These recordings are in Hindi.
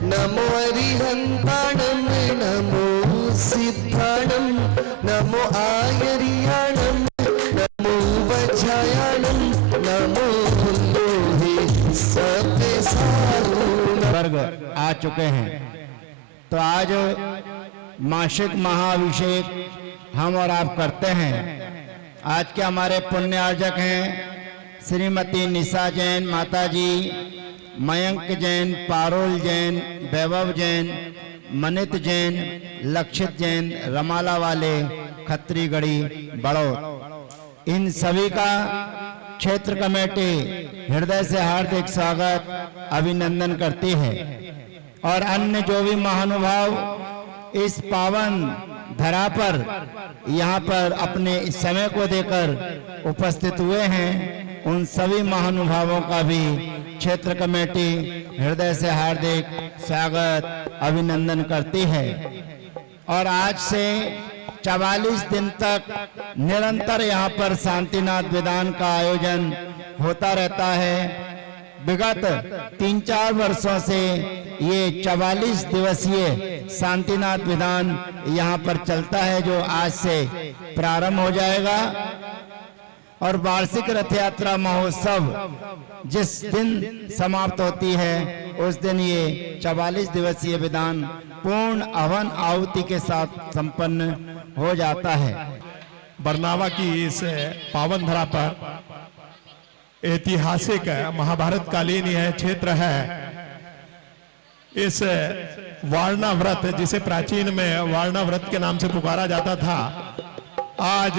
नमो अरिहंताणं नमो सिद्धाणं नमो आयरियाणं नमो वज्रायाणं नमो लोहे सप्तसारुणं। वर्ग आ चुके हैं, तो आज मासिक महाअभिषेक हम और आप करते हैं। आज के हमारे पुण्यार्जक हैं श्रीमती निशा जैन माताजी, मयंक जैन, पारुल जैन, वैभव जैन, मनित जैन, लक्षित जैन, रमाला वाले, खत्रीगढ़ी, बड़ौद। इन सभी का क्षेत्र कमेटी हृदय से हार्दिक स्वागत अभिनंदन करती है। और अन्य जो भी महानुभाव इस पावन धरा पर यहाँ पर अपने समय को देकर उपस्थित हुए हैं, उन सभी महानुभावों का भी क्षेत्र कमेटी हृदय से हार्दिक स्वागत अभिनंदन करती है। और आज से 44 दिन तक निरंतर यहाँ पर शांतिनाथ विधान का आयोजन होता रहता है। विगत 3-4 वर्षों से ये 44 दिवसीय शांतिनाथ विधान यहाँ पर चलता है, जो आज से प्रारंभ हो जाएगा। और वार्षिक रथ यात्रा महोत्सव जिस दिन समाप्त होती है, उस दिन ये 44 दिवसीय विधान पूर्ण हवन आहुति के साथ संपन्न हो जाता है। बरनावा की इस पावन धरा पर ऐतिहासिक महाभारत कालीन यह क्षेत्र है। इस वारणा व्रत, जिसे प्राचीन में वारणा व्रत के नाम से पुकारा जाता था, आज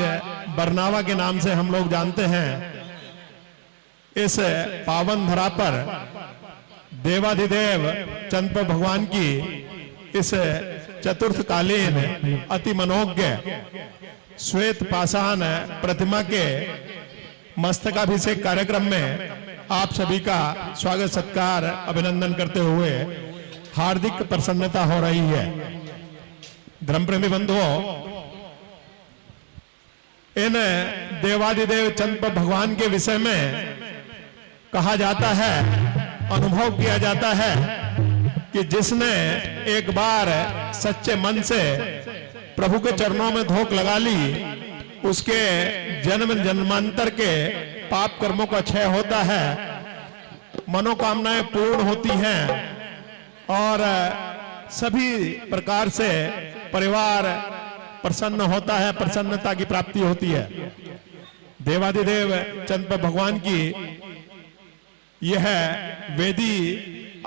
बरनावा के नाम से हम लोग जानते हैं। इस पावन धरा पर देवाधिदेव चंद्र भगवान की इस चतुर्थकालीन अति मनोज्ञ श्वेत पाषाण प्रतिमा के मस्तकाभिषेक कार्यक्रम में आप सभी का स्वागत सत्कार अभिनंदन करते हुए हार्दिक प्रसन्नता हो रही है। धर्मप्रेमी बंधुओं, इन देवादिदेव चंद्र भगवान के विषय में कहा जाता है, अनुभव किया जाता है कि जिसने एक बार सच्चे मन से प्रभु के चरणों में धोख लगा ली, उसके जन्म जन्मांतर के पाप कर्मों का क्षय होता है, मनोकामनाएं पूर्ण होती हैं और सभी प्रकार से परिवार प्रसन्न होता है, प्रसन्नता की प्राप्ति होती है। देवादिदेव चंद्र भगवान की यह वेदी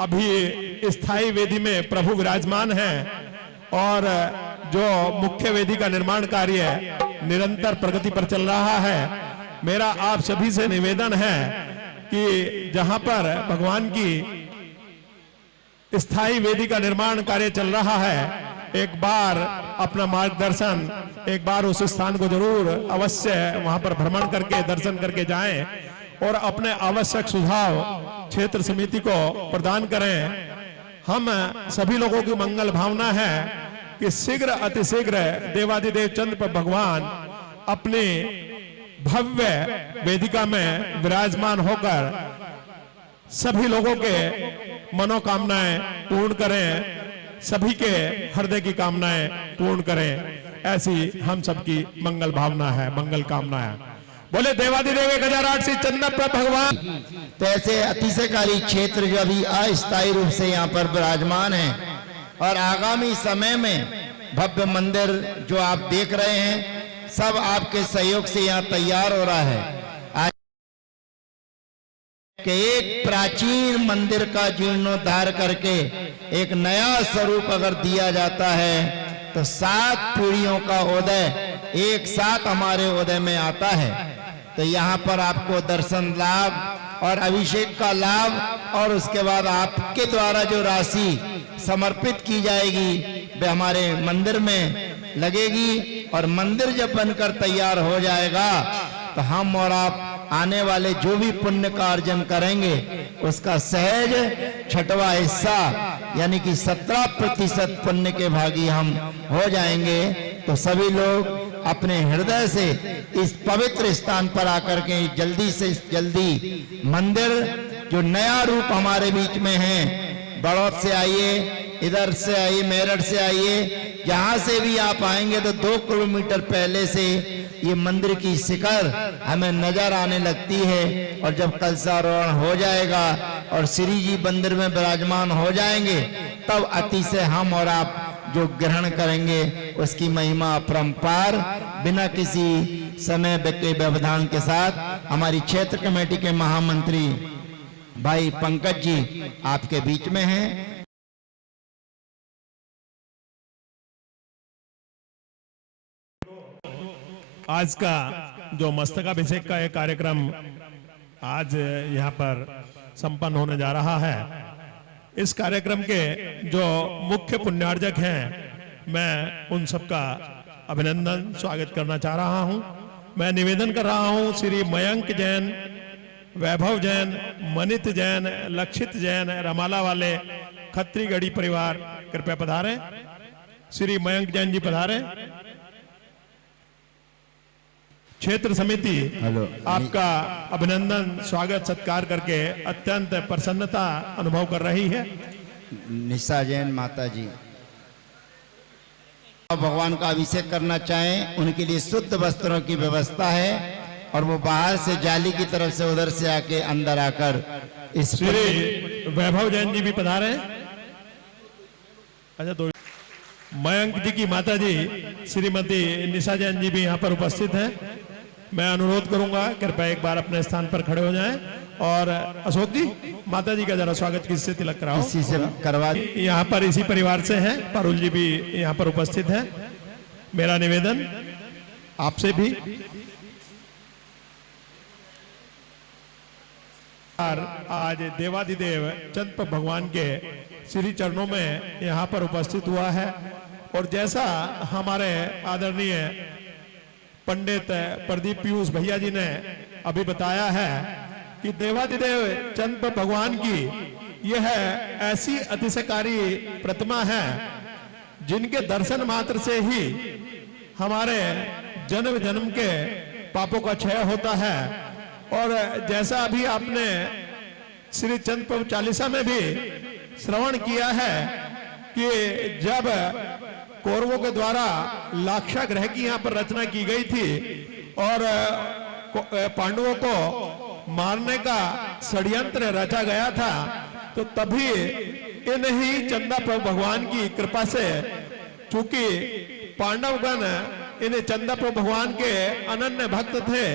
अभी स्थायी वेदी में प्रभु विराजमान है और जो मुख्य वेदी का निर्माण कार्य निरंतर प्रगति पर चल रहा है। मेरा आप सभी से निवेदन है कि जहां पर भगवान की स्थायी वेदी का निर्माण कार्य चल रहा है, एक बार अपना मार्गदर्शन, एक बार उस स्थान को जरूर अवश्य वहां पर भ्रमण करके दर्शन करके जाएं और अपने आवश्यक सुझाव क्षेत्र समिति को प्रदान करें। हम सभी लोगों की मंगल भावना है कि शीघ्र अतिशीघ्र देवादिदेव चंद्र भगवान अपनी भव्य वेदिका में विराजमान होकर सभी लोगों के मनोकामनाएं पूर्ण करें, सभी के हृदय की कामनाएं पूर्ण करें। ऐसी हम सबकी मंगल भावना है, मंगल कामना है। बोले देवादिदेव 1008 श्री चंद्र भगवान। तो ऐसे अतिशयकारी क्षेत्र जो अभी अस्थायी रूप से यहाँ पर विराजमान है और आगामी समय में भव्य मंदिर जो आप देख रहे हैं, सब आपके सहयोग से यहाँ तैयार हो रहा है। आज के एक प्राचीन मंदिर का जीर्णोद्धार करके एक नया स्वरूप अगर दिया जाता है, तो 7 पीढ़ियों का उदय एक साथ हमारे उदय में आता है। तो यहाँ पर आपको दर्शन लाभ और अभिषेक का लाभ और उसके बाद आपके द्वारा जो राशि समर्पित की जाएगी वे हमारे मंदिर में लगेगी। और मंदिर जब बनकर तैयार हो जाएगा, तो हम और आप आने वाले जो भी पुण्य का अर्जन करेंगे, उसका सहज 6वां हिस्सा यानी कि 17% पुण्य के भागी हम हो जाएंगे। तो सभी लोग अपने हृदय से इस पवित्र स्थान पर आकर के जल्दी से जल्दी मंदिर जो नया रूप हमारे बीच में है, बड़ौद से आइए, इधर से आइए, मेरठ से आइए, जहां से भी आप आएंगे तो 2 किलोमीटर पहले से ये मंदिर की शिखर हमें नजर आने लगती है। और जब कलशारोहण हो जाएगा और श्री जी मंदिर में विराजमान हो जाएंगे, तब अति से हम और आप जो ग्रहण करेंगे उसकी महिमा अपरंपार। बिना किसी समय के व्यवधान के साथ हमारी क्षेत्र कमेटी के महामंत्री भाई पंकज जी आपके बीच में हैं। आज का जो मस्तकाभिषेक का एक कार्यक्रम आज यहाँ पर संपन्न होने जा रहा है, इस कार्यक्रम के जो मुख्य पुण्यार्जक हैं, मैं उन सबका अभिनंदन स्वागत करना चाह रहा हूं। मैं निवेदन कर रहा हूं श्री मयंक जैन, वैभव जैन, मनित जैन, लक्षित जैन, रमाला वाले खत्रीगढ़ी परिवार कृपया पधारें। श्री मयंक जैन जी पधारें। क्षेत्र समिति आपका अभिनंदन स्वागत सत्कार करके अत्यंत प्रसन्नता अनुभव कर रही है। निशा जैन माता जी भगवान का अभिषेक करना चाहें, उनके लिए शुद्ध वस्त्रों की व्यवस्था है और वो बाहर से जाली की तरफ से उधर से आके अंदर आकर इस श्री वैभव जैन जी भी पधारे। अच्छा, तो मयंक जी की माता जी श्रीमती निशा जैन जी भी यहाँ पर उपस्थित हैं। मैं अनुरोध करूंगा कृपया एक बार अपने स्थान पर खड़े हो जाएं। और अशोक जी, माता जी का जरा स्वागत किससे तिलक कराओ, इसी से करवा। यहाँ पर इसी परिवार से हैं, पारुल जी भी यहाँ पर उपस्थित हैं। मेरा निवेदन आपसे भी आज देवादिदेव चंद भगवान के श्री चरणों में यहाँ पर उपस्थित हुआ है। और जैसा हमारे आदरणीय पंडित प्रदीप पीयूष भैया जी ने अभी बताया है कि देवादिदेव चंद भगवान की यह ऐसी अतिशयकारी प्रतिमा है जिनके दर्शन मात्र से ही हमारे जन्म जन्म के पापों का क्षय होता है। और जैसा अभी आपने श्री चंद प्रभु चालीसा में भी श्रवण किया है कि जब कौरवों के द्वारा लाक्षा ग्रह की यहाँ पर रचना की गई थी और पांडवों को मारने का षड्यंत्र रचा गया था, तो तभी इन ही चंदा प्रभु भगवान की कृपा से, चूंकि पांडवगण इन चंदा प्रभु भगवान के अनन्य भक्त थे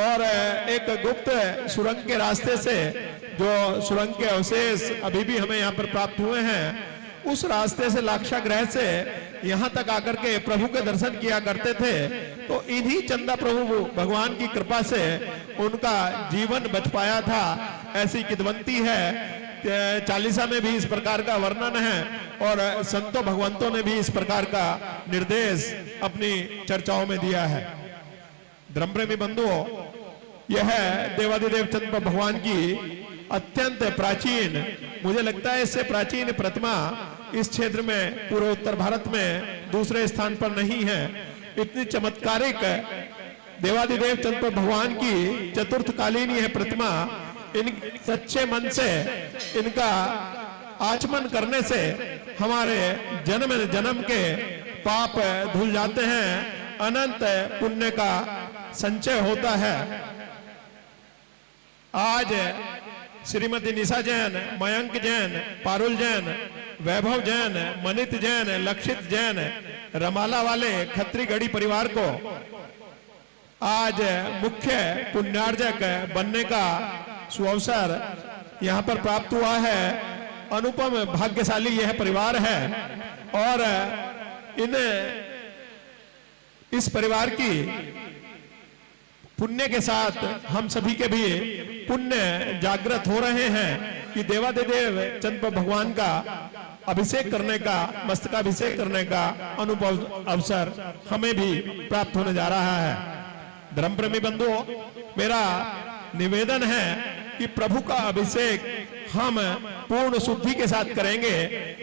और एक गुप्त सुरंग के रास्ते से, जो सुरंग के अवशेष अभी भी हमें यहाँ पर प्राप्त हुए हैं, उस रास्ते से लाक्षा ग्रह से यहाँ तक आकर के प्रभु के दर्शन किया करते थे। तो इन्हीं चंदा प्रभु भगवान की कृपा से उनका जीवन बच पाया था, ऐसी किदवंती है। चालीसा में भी इस प्रकार का वर्णन है और संतों भगवंतों ने भी इस प्रकार का निर्देश अपनी चर्चाओं में दिया है। धर्म प्रेमी बंधुओं, यह देवादिदेव चंद भगवान की अत्यंत प्राचीन, मुझे लगता है इससे प्राचीन प्रतिमा इस क्षेत्र में पूरे उत्तर भारत में दूसरे स्थान पर नहीं है। इतनी चमत्कारिक देवादिदेव चंद भगवान की चतुर्थकालीन यह प्रतिमा, इन सच्चे मन से इनका आचमन करने से हमारे जन्म जन्म के पाप धुल जाते हैं, अनंत पुण्य का संचय होता है। आज श्रीमती निशा जैन, मयंक जैन, पारुल जैन, वैभव जैन, मनित जैन, लक्षित जैन, रमाला वाले खत्रीगढ़ी परिवार को आज मुख्य पुण्यार्जक बनने का सुअवसर यहाँ पर प्राप्त हुआ है। अनुपम भाग्यशाली यह परिवार है और इस परिवार की पुण्य के साथ हम सभी के भी पुण्य जागृत हो रहे हैं कि देवादिदेव चंद भगवान का अभिषेक करने का, मस्तकाभिषेक करने का अनुभव अवसर हमें भी प्राप्त होने जा रहा है। धर्म प्रेमी बंधुओं, मेरा निवेदन है कि प्रभु का अभिषेक हम पूर्ण शुद्धि के साथ करेंगे।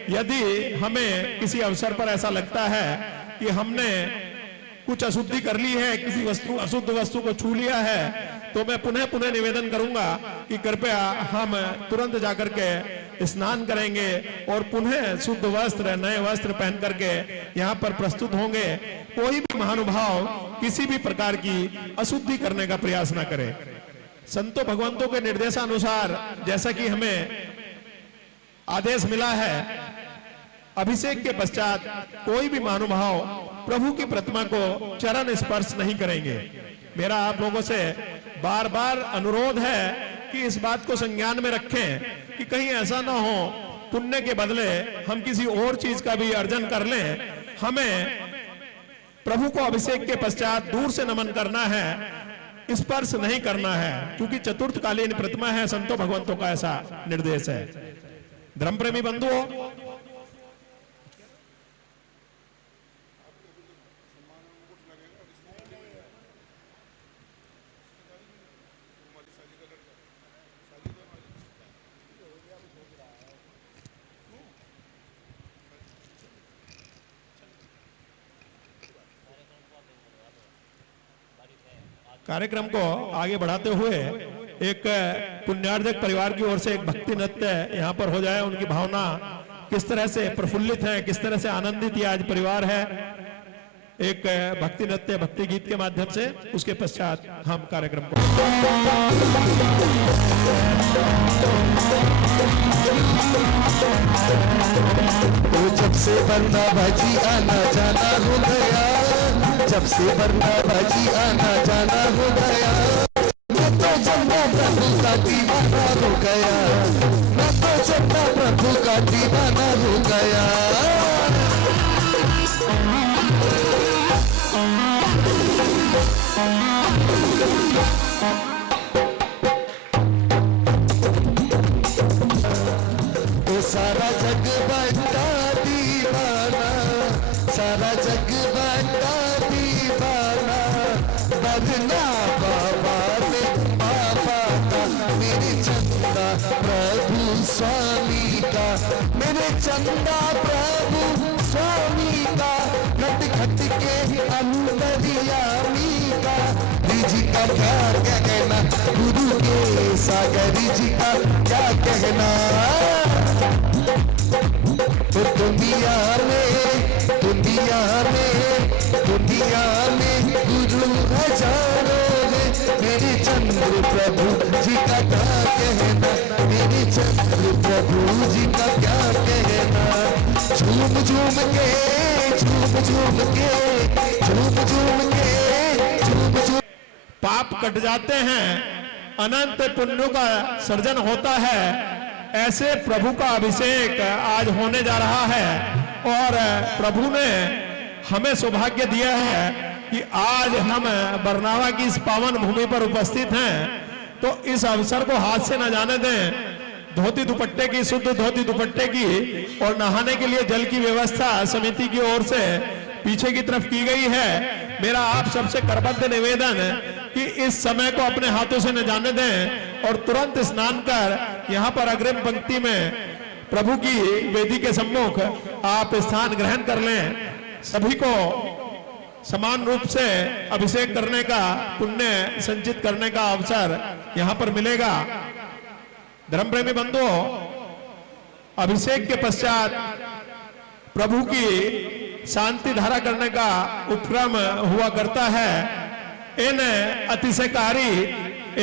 यदि हमें किसी अवसर पर ऐसा लगता है कि हमने कुछ अशुद्धि कर ली है, किसी वस्तु अशुद्ध वस्तु को छू लिया है, तो मैं पुनः निवेदन करूंगा कि कृपया हम तुरंत जाकर के स्नान करेंगे और पुनः शुद्ध वस्त्र, नए वस्त्र पहन करके यहाँ पर प्रस्तुत होंगे। कोई भी महानुभाव किसी भी प्रकार की अशुद्धि करने का प्रयास ना करे। संतों भगवंतों के निर्देशानुसार जैसा कि हमें आदेश मिला है, अभिषेक के पश्चात कोई भी महानुभाव प्रभु की प्रतिमा को चरण स्पर्श नहीं करेंगे। मेरा आप लोगों से बार बार अनुरोध है कि इस बात को संज्ञान में रखें कि कहीं ऐसा ना हो पुण्य के बदले हम किसी और चीज का भी अर्जन कर लें। हमें प्रभु को अभिषेक के पश्चात दूर से नमन करना है, स्पर्श नहीं करना है, क्योंकि चतुर्थकालीन प्रतिमा है। संतों भगवंतों का ऐसा निर्देश है। धर्म प्रेमी बंधुओं, कार्यक्रम को आगे बढ़ाते हुए एक पुण्यार्जक परिवार की ओर से एक भक्ति नृत्य यहाँ पर हो जाए। उनकी भावना किस तरह से प्रफुल्लित है, किस तरह से आनंदित ये आज परिवार है। एक भक्ति नृत्य, भक्ति गीत के माध्यम से, उसके पश्चात हम कार्यक्रम को तो जब से वरना भाजी आना जाना हो गया, जब से वरना भाजी आना जाना हो गया, मैं तो जन्मा प्रभु का दीवाना हो गया, मैं तो जन्मा प्रभु का दीवाना हो गया। तो सारा जग बंटा दीवाना, सारा जग बंटा दीवाना, बदना बाबा से बाबा का, मेरे चंदा प्रभु स्वामी का, मेरे चंदा प्रभु स्वामी का, घट घट के अंतर्यामी का। जी का क्या कहना, गुरु के सागर जी का क्या कहना। तो दुनिया में, दुनिया में, दुनिया में गुरु हजारों हैं, मेरे चंद्र प्रभु जी का क्या कहना, मेरे चंद्र प्रभु जी का क्या कहना। झूम झूम के, झूम झूम के, झूम झूम के, झूम झूम। पाप कट जाते हैं, अनंत पुण्यों का सर्जन होता है। ऐसे प्रभु का अभिषेक आज होने जा रहा है और प्रभु ने हमें सौभाग्य दिया है कि आज हम बरनावा की इस पावन भूमि पर उपस्थित हैं। तो इस अवसर को हाथ से न जाने दें। धोती दुपट्टे की, शुद्ध धोती दुपट्टे की और नहाने के लिए जल की व्यवस्था समिति की ओर से पीछे की तरफ की गई है। मेरा आप सबसे करबद्ध निवेदन है कि इस समय को अपने हाथों से न जाने दें और तुरंत स्नान कर यहाँ पर अग्रिम पंक्ति में प्रभु की वेदी के सम्मुख आप स्थान ग्रहण कर लें। सभी को समान रूप से अभिषेक करने का, पुण्य संचित करने का अवसर यहाँ पर मिलेगा। धर्म प्रेमी बंधुओं, अभिषेक के पश्चात प्रभु की शांति धारा करने का उपक्रम हुआ करता है। इन अतिशयकारी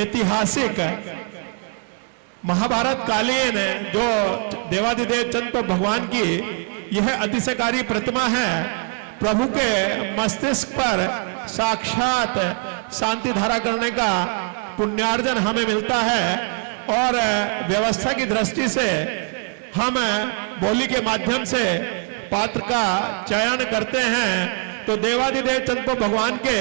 ऐतिहासिक महाभारत कालीन जो देवादिदेव चंद्र भगवान की यह अतिशयकारी प्रतिमा है, प्रभु के मस्तिष्क पर साक्षात शांति धारा करने का पुण्यार्जन हमें मिलता है। और व्यवस्था की दृष्टि से हम बोली के माध्यम से पात्र का चयन करते हैं। तो देवादिदेव चंद्र भगवान के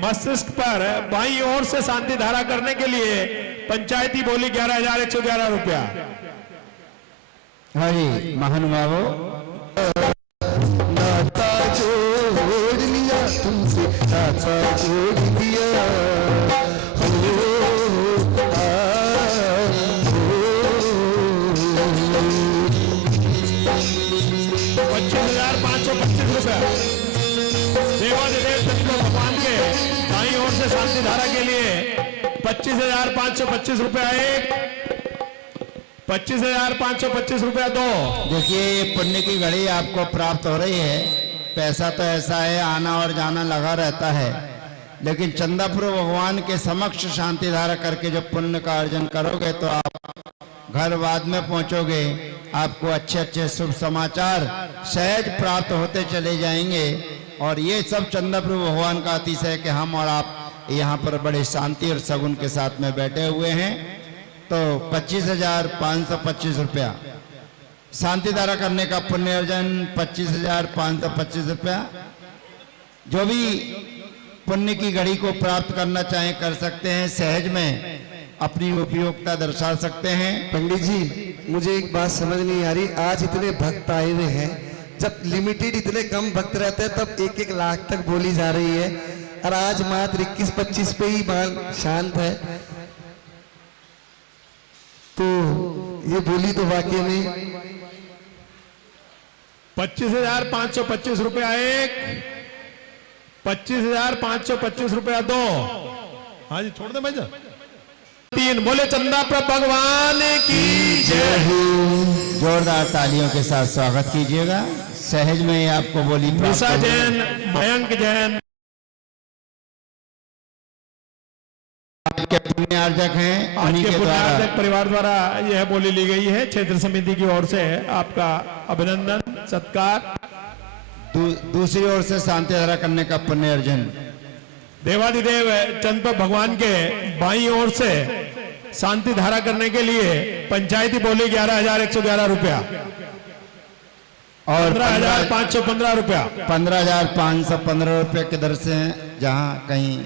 मस्तिष्क पर बाईं ओर से शांति धारा करने के लिए पंचायती बोली 11,111 रुपया। हाँ जी, महानुभावों, नाता जोड़ लिया तुमसे, नाता जोड़ लिया। 25,525 रुपया देवादिदेव चंद्र भगवान के दाईं ओर से शांति धारा के लिए 25,525 रुपया एक, 25,525 रुपया दो। देखिए ये पुण्य की घड़ी आपको प्राप्त हो रही है। पैसा तो ऐसा है, आना और जाना लगा रहता है, लेकिन चंदापुर भगवान के समक्ष शांति धारा करके जो पुण्य का अर्जन करोगे तो आप घर बाद में पहुंचोगे। आपको अच्छे अच्छे शुभ समाचार सहज प्राप्त होते चले जाएंगे। और ये सब चंदापुर भगवान का अतिशय है कि हम और आप यहाँ पर बड़े शांति और सगुन के साथ में बैठे हुए हैं। तो 25,525 रुपया शांति धारा करने का पुण्य अर्जन, 25,525 रुपया। जो भी पुण्य की घड़ी को प्राप्त करना चाहें कर सकते हैं, सहज में अपनी उपयोगिता दर्शा सकते हैं। पंडित जी, मुझे एक बात समझ नहीं आ रही, आज इतने भक्त आए हुए हैं, जब लिमिटेड इतने कम भक्त रहते हैं तब 1-1 लाख तक बोली जा रही है, और आज मात्र 21-25 पे ही बाल शांत है। तो ये बोली तो वाकई में 25,525 रुपया एक, 25,525 रुपया दो। हाँ जी, छोड़ दे भाई साहब। 3 बोले चंदापुर भगवान की जय। जोरदार तालियों के साथ स्वागत कीजिएगा। सहज में ही आपको बोली प्राप्त निशा होगी। जैन, मयंक जैन आपके पुण्यार्जक हैं, आज उन्हीं के के द्वारा पुण्यार्जक परिवार द्वारा यह बोली ली गई है। क्षेत्र समिति की ओर से आपका अभिनंदन सत्कार। दूसरी ओर से शांति धारा करने का पुण्य अर्जन देवादिदेव चंद्र भगवान के बाईं ओर से शांति धारा करने के लिए पंचायती बोली 11,111 रुपया और 15,515 रुपया। 15,515 रुपये के दर से हैं। जहाँ कहीं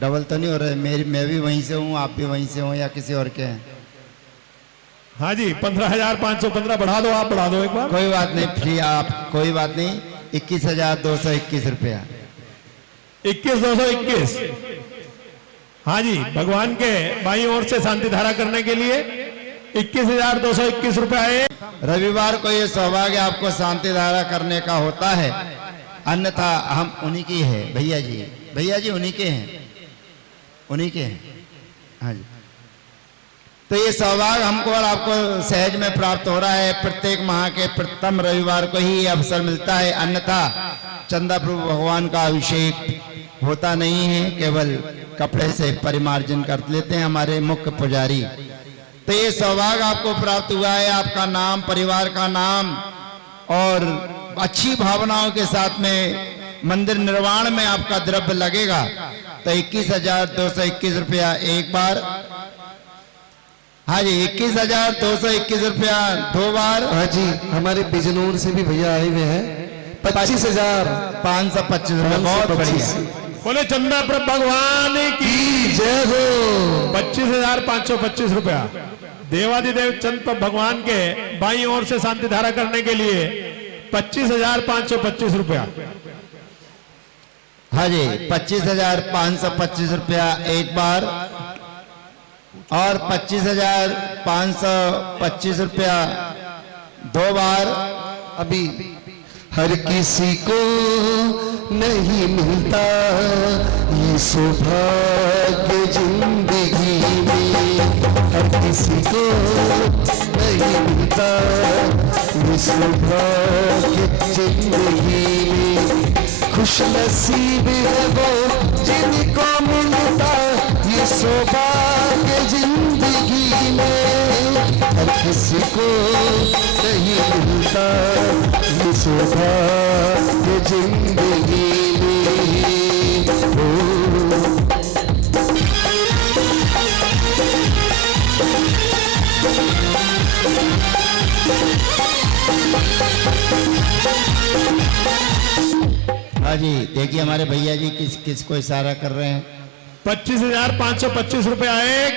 डबल तो नहीं हो रहा है, मैं भी वहीं से हूँ, आप भी वहीं से हो, या किसी और के हैं? हाँ जी, 15,515 बढ़ा दो, आप बढ़ा दो एक बार। कोई बात नहीं, फ्री आप, कोई बात नहीं। 21,221 रुपया। 21,221। हाँ जी, भगवान के बाईं ओर से शांति धारा करने के लिए 21,221 रुपया है। रविवार को ये सौभाग्य आपको शांति धारा करने का होता है, अन्यथा हम उन्हीं की है। भैया जी उन्हीं के हैं, उन्हीं के हैं। हाँ जी, तो ये सौभाग्य हमको और आपको सहज में प्राप्त हो रहा है। प्रत्येक माह के प्रथम रविवार को ही ये अवसर मिलता है, अन्यथा चंदापुर भगवान का अभिषेक होता नहीं है। केवल कपड़े से परिमार्जन कर लेते हैं हमारे मुख्य पुजारी। तो ये सौभाग्य आपको प्राप्त हुआ है। आपका नाम, परिवार का नाम और अच्छी भावनाओं के साथ में मंदिर निर्माण में आपका द्रव्य लगेगा। तो 21,221 रुपया एक बार। हाँ जी, 21,221 रुपया 2 बार। हाँ जी, हमारे बिजनौर से भी भैया आए हुए हैं। 25,525 रुपया। बहुत बढ़िया। बोले चंदापुर भगवान की जय हो। 25,525 रुपया देवादिदेव चंद्र भगवान के बाईं ओर से शांति धारा करने के लिए 25,525 रुपया। हाँ जी, 25,525 रुपया एक बार और 25,525 रुपया 2 बार। अभी हर किसी को नहीं मिलता ये सौभाग्य जिंदगी में, हर किसी को नहीं मिलता ये सौभाग्य जिंदगी में। खुश नसीब है वो जिनको मिलता ये सौभाग्य जिंदगी में, हर किसी को नहीं मिलता ये सौभाग्य जिंदगी में। हाँ जी, देखिए हमारे भैया जी किस को इशारा कर रहे हैं। 25,525 रुपया एक,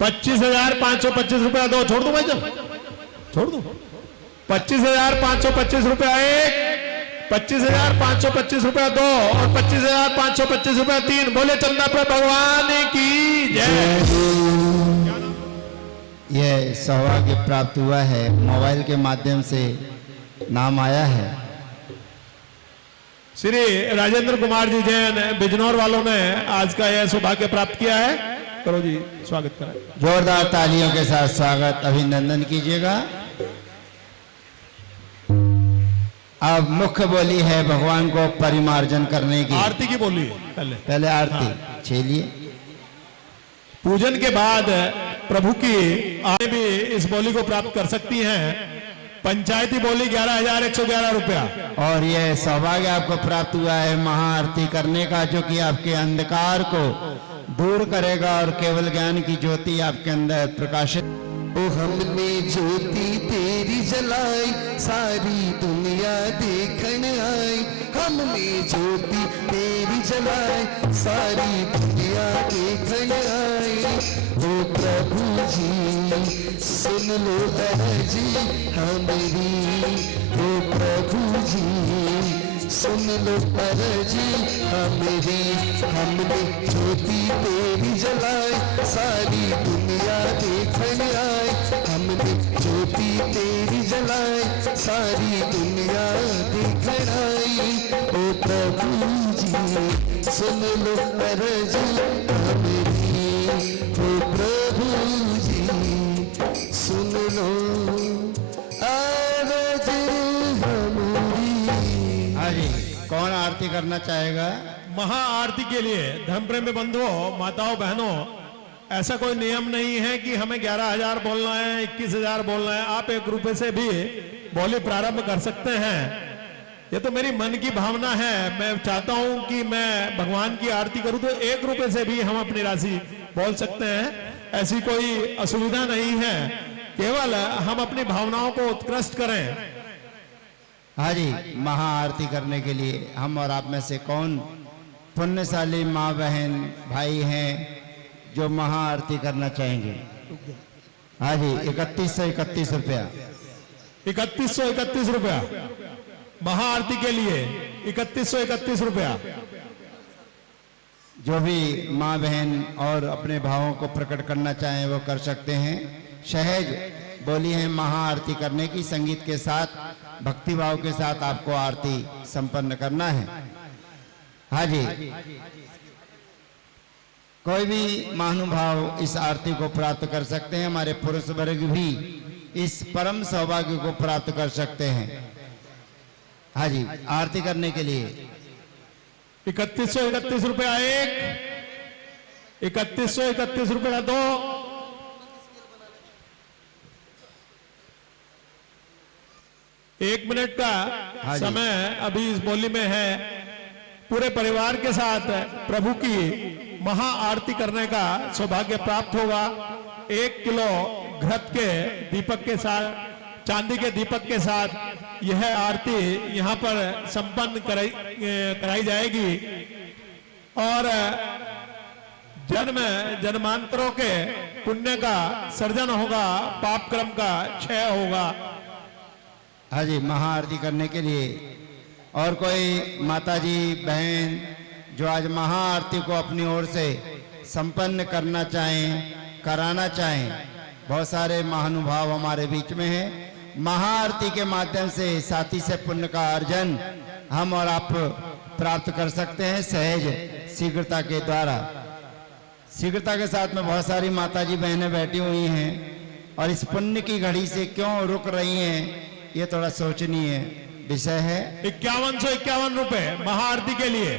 25,525 रुपया 2। छोड़ दो भाई साहब, छोड़ दो। 25,525 रुपया एक, 25,525 रुपया 2 और 25,525 रुपया 3। बोले चंदापुर भगवान की जय। यह सौभाग्य प्राप्त हुआ है, मोबाइल के माध्यम से नाम आया है। श्री राजेंद्र कुमार जी जैन बिजनौर वालों ने आज का यह सौभाग्य प्राप्त किया है। करो जी, स्वागत कराएं। जोरदार तालियों के साथ स्वागत अभिनंदन कीजिएगा। अब मुख्य बोली है भगवान को परिमार्जन करने की। आरती की बोली पहले आरती छेलिए। पूजन के बाद प्रभु की आरती भी इस बोली को प्राप्त कर सकती हैं। पंचायती बोली 11,111 रुपया। और यह सौभाग्य आपको प्राप्त हुआ है महाआरती करने का, जो कि आपके अंधकार को दूर करेगा और केवल ज्ञान की ज्योति आपके अंदर प्रकाशित। ओ हमने ज्योति तेरी जलाई, सारी दुनिया देखने आई। हमने ज्योति तेरी जलाई, सारी दुनिया देखने आई। ओ प्रभु जी सुन लो अर्जी हमारी, ओ प्रभु जी सुन लो अर्जी हमारी। हमने ज्योति तेरी जलाई, सारी दुनिया देखने आई। हमने ज्योति तेरी जलाई, सारी दुनिया देखने आई। ओ प्रभु जी सुन लो अर्जी हमारी, ओ प्रभु जी सुन लो अर्जी हमारी। हाँ जी, कौन आरती करना चाहेगा? महाआरती के लिए धर्म प्रेमी बंधुओं, माताओं, बहनों, ऐसा कोई नियम नहीं है कि हमें 11,000 बोलना है, 21,000 बोलना है। आप 1 रुपए से भी बोली प्रारंभ कर सकते हैं। ये तो मेरी मन की भावना है। मैं चाहता हूं कि मैं भगवान की आरती करूं तो 1 रुपए से भी हम अपनी राशि बोल सकते हैं। ऐसी कोई असुविधा नहीं है, केवल हम अपनी भावनाओं को उत्कृष्ट करें। हाँ जी, महाआरती करने के लिए हम और आप में से कौन पुण्यशाली माँ बहन भाई हैं जो महाआरती करना चाहेंगे? हाँ जी, 3131 रुपया। 3131 रुपया महाआरती के लिए 3131 रुपया। जो भी माँ बहन और अपने भावों को प्रकट करना चाहें वो कर सकते हैं। सहज बोली है महाआरती करने की, संगीत के साथ भक्ति भाव के साथ आपको आरती संपन्न करना है। हाँ जी, कोई भी महानुभाव इस आरती को प्राप्त कर सकते हैं। हमारे पुरुष वर्ग भी इस परम सौभाग्य को प्राप्त कर सकते हैं। हाँ जी, आरती करने के लिए 3131 रुपया 1, 3131 रुपया 2, 1 मिनट का हाँ जी। समय अभी इस बोली में है। पूरे परिवार के साथ प्रभु की महाआरती करने का सौभाग्य प्राप्त होगा। 1 किलो घृत के दीपक के साथ, चांदी के दीपक के साथ यह आरती यहाँ पर संपन्न कराई जाएगी और जन्म जन्मांतरों के पुण्य का सर्जन होगा, पाप क्रम का क्षय होगा। हाँ जी, महाआरती करने के लिए और कोई माताजी बहन जो आज महाआरती को अपनी ओर से संपन्न करना चाहें, कराना चाहें, बहुत सारे महानुभाव हमारे बीच में हैं। महाआरती के माध्यम से साथी से पुण्य का अर्जन हम और आप प्राप्त कर सकते हैं सहज शीघ्रता के द्वारा। शीघ्रता के साथ में बहुत सारी माताजी बहनें बैठी हुई हैं और इस पुण्य की घड़ी से क्यों रुक रही हैं, ये थोड़ा सोचनीय विषय है। 5151 रुपए महाआरती के लिए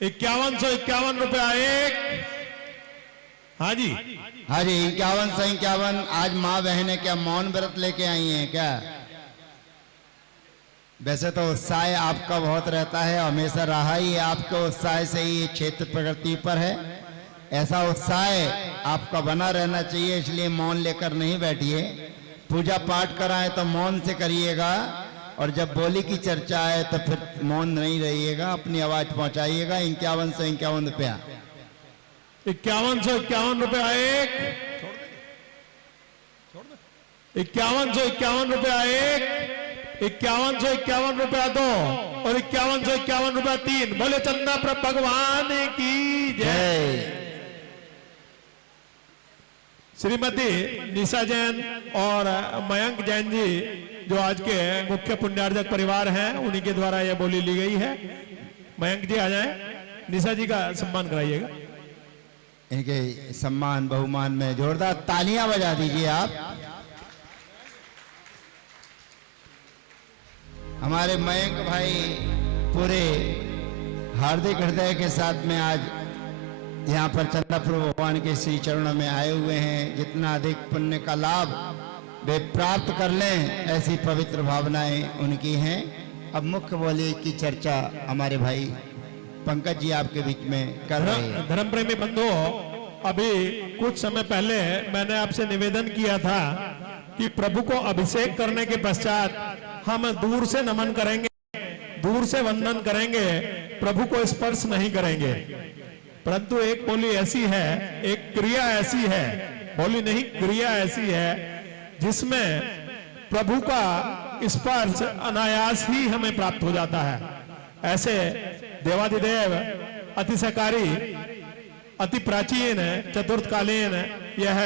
5151 रुपया 1। हाँ जी, हाँ जी, 5151। आज माँ बहनें क्या मौन व्रत लेके आई हैं क्या? वैसे तो उत्साह आपका बहुत रहता है, हमेशा रहा ही है। आपके उत्साह से ही क्षेत्र प्रगति पर है। ऐसा उत्साह आपका बना रहना चाहिए, इसलिए मौन लेकर नहीं बैठिए। पूजा पाठ कराएं तो मौन से करिएगा और जब बोली की चर्चा है तो फिर मौन नहीं रहिएगा, अपनी आवाज पहुंचाइएगा। 5151 रुपया 5151 रुपया 1, 5151 रुपया 1, 5151 रुपया 2 और 5151 रुपया 3। बोले चंदा प्रभु भगवान की जय। श्रीमती निशा जैन और मयंक जैन जी जो आज के मुख्य पुण्यार्जक परिवार हैं, उन्हीं के द्वारा यह बोली ली गई है। मयंक जी आ जाएं, निशा जी का सम्मान कराइएगा। इनके सम्मान बहुमान में जोरदार तालियां बजा दीजिए आप। हमारे मयंक भाई पूरे हार्दिक हृदय के साथ में आज यहाँ पर चंद्रप्रभु भगवान के श्री चरणों में आए हुए हैं। जितना अधिक पुण्य का लाभ वे प्राप्त कर लें, ऐसी पवित्र भावनाएं उनकी हैं। अब मुख्य बोली की चर्चा हमारे भाई पंकज जी आपके बीच में कर रहे हैं। धर्म प्रेमी बंधुओं, अभी कुछ समय पहले मैंने आपसे निवेदन किया था कि प्रभु को अभिषेक करने के पश्चात हम दूर से नमन करेंगे, दूर से वंदन करेंगे, प्रभु को स्पर्श नहीं करेंगे। परंतु एक बोली ऐसी है, एक क्रिया ऐसी है, बोली नहीं क्रिया ऐसी है जिसमें प्रभु का स्पर्श अनायास ही हमें प्राप्त हो जाता है। ऐसे देवादिदेव अतिशयकारी, अति प्राचीन चतुर्थकालीन यह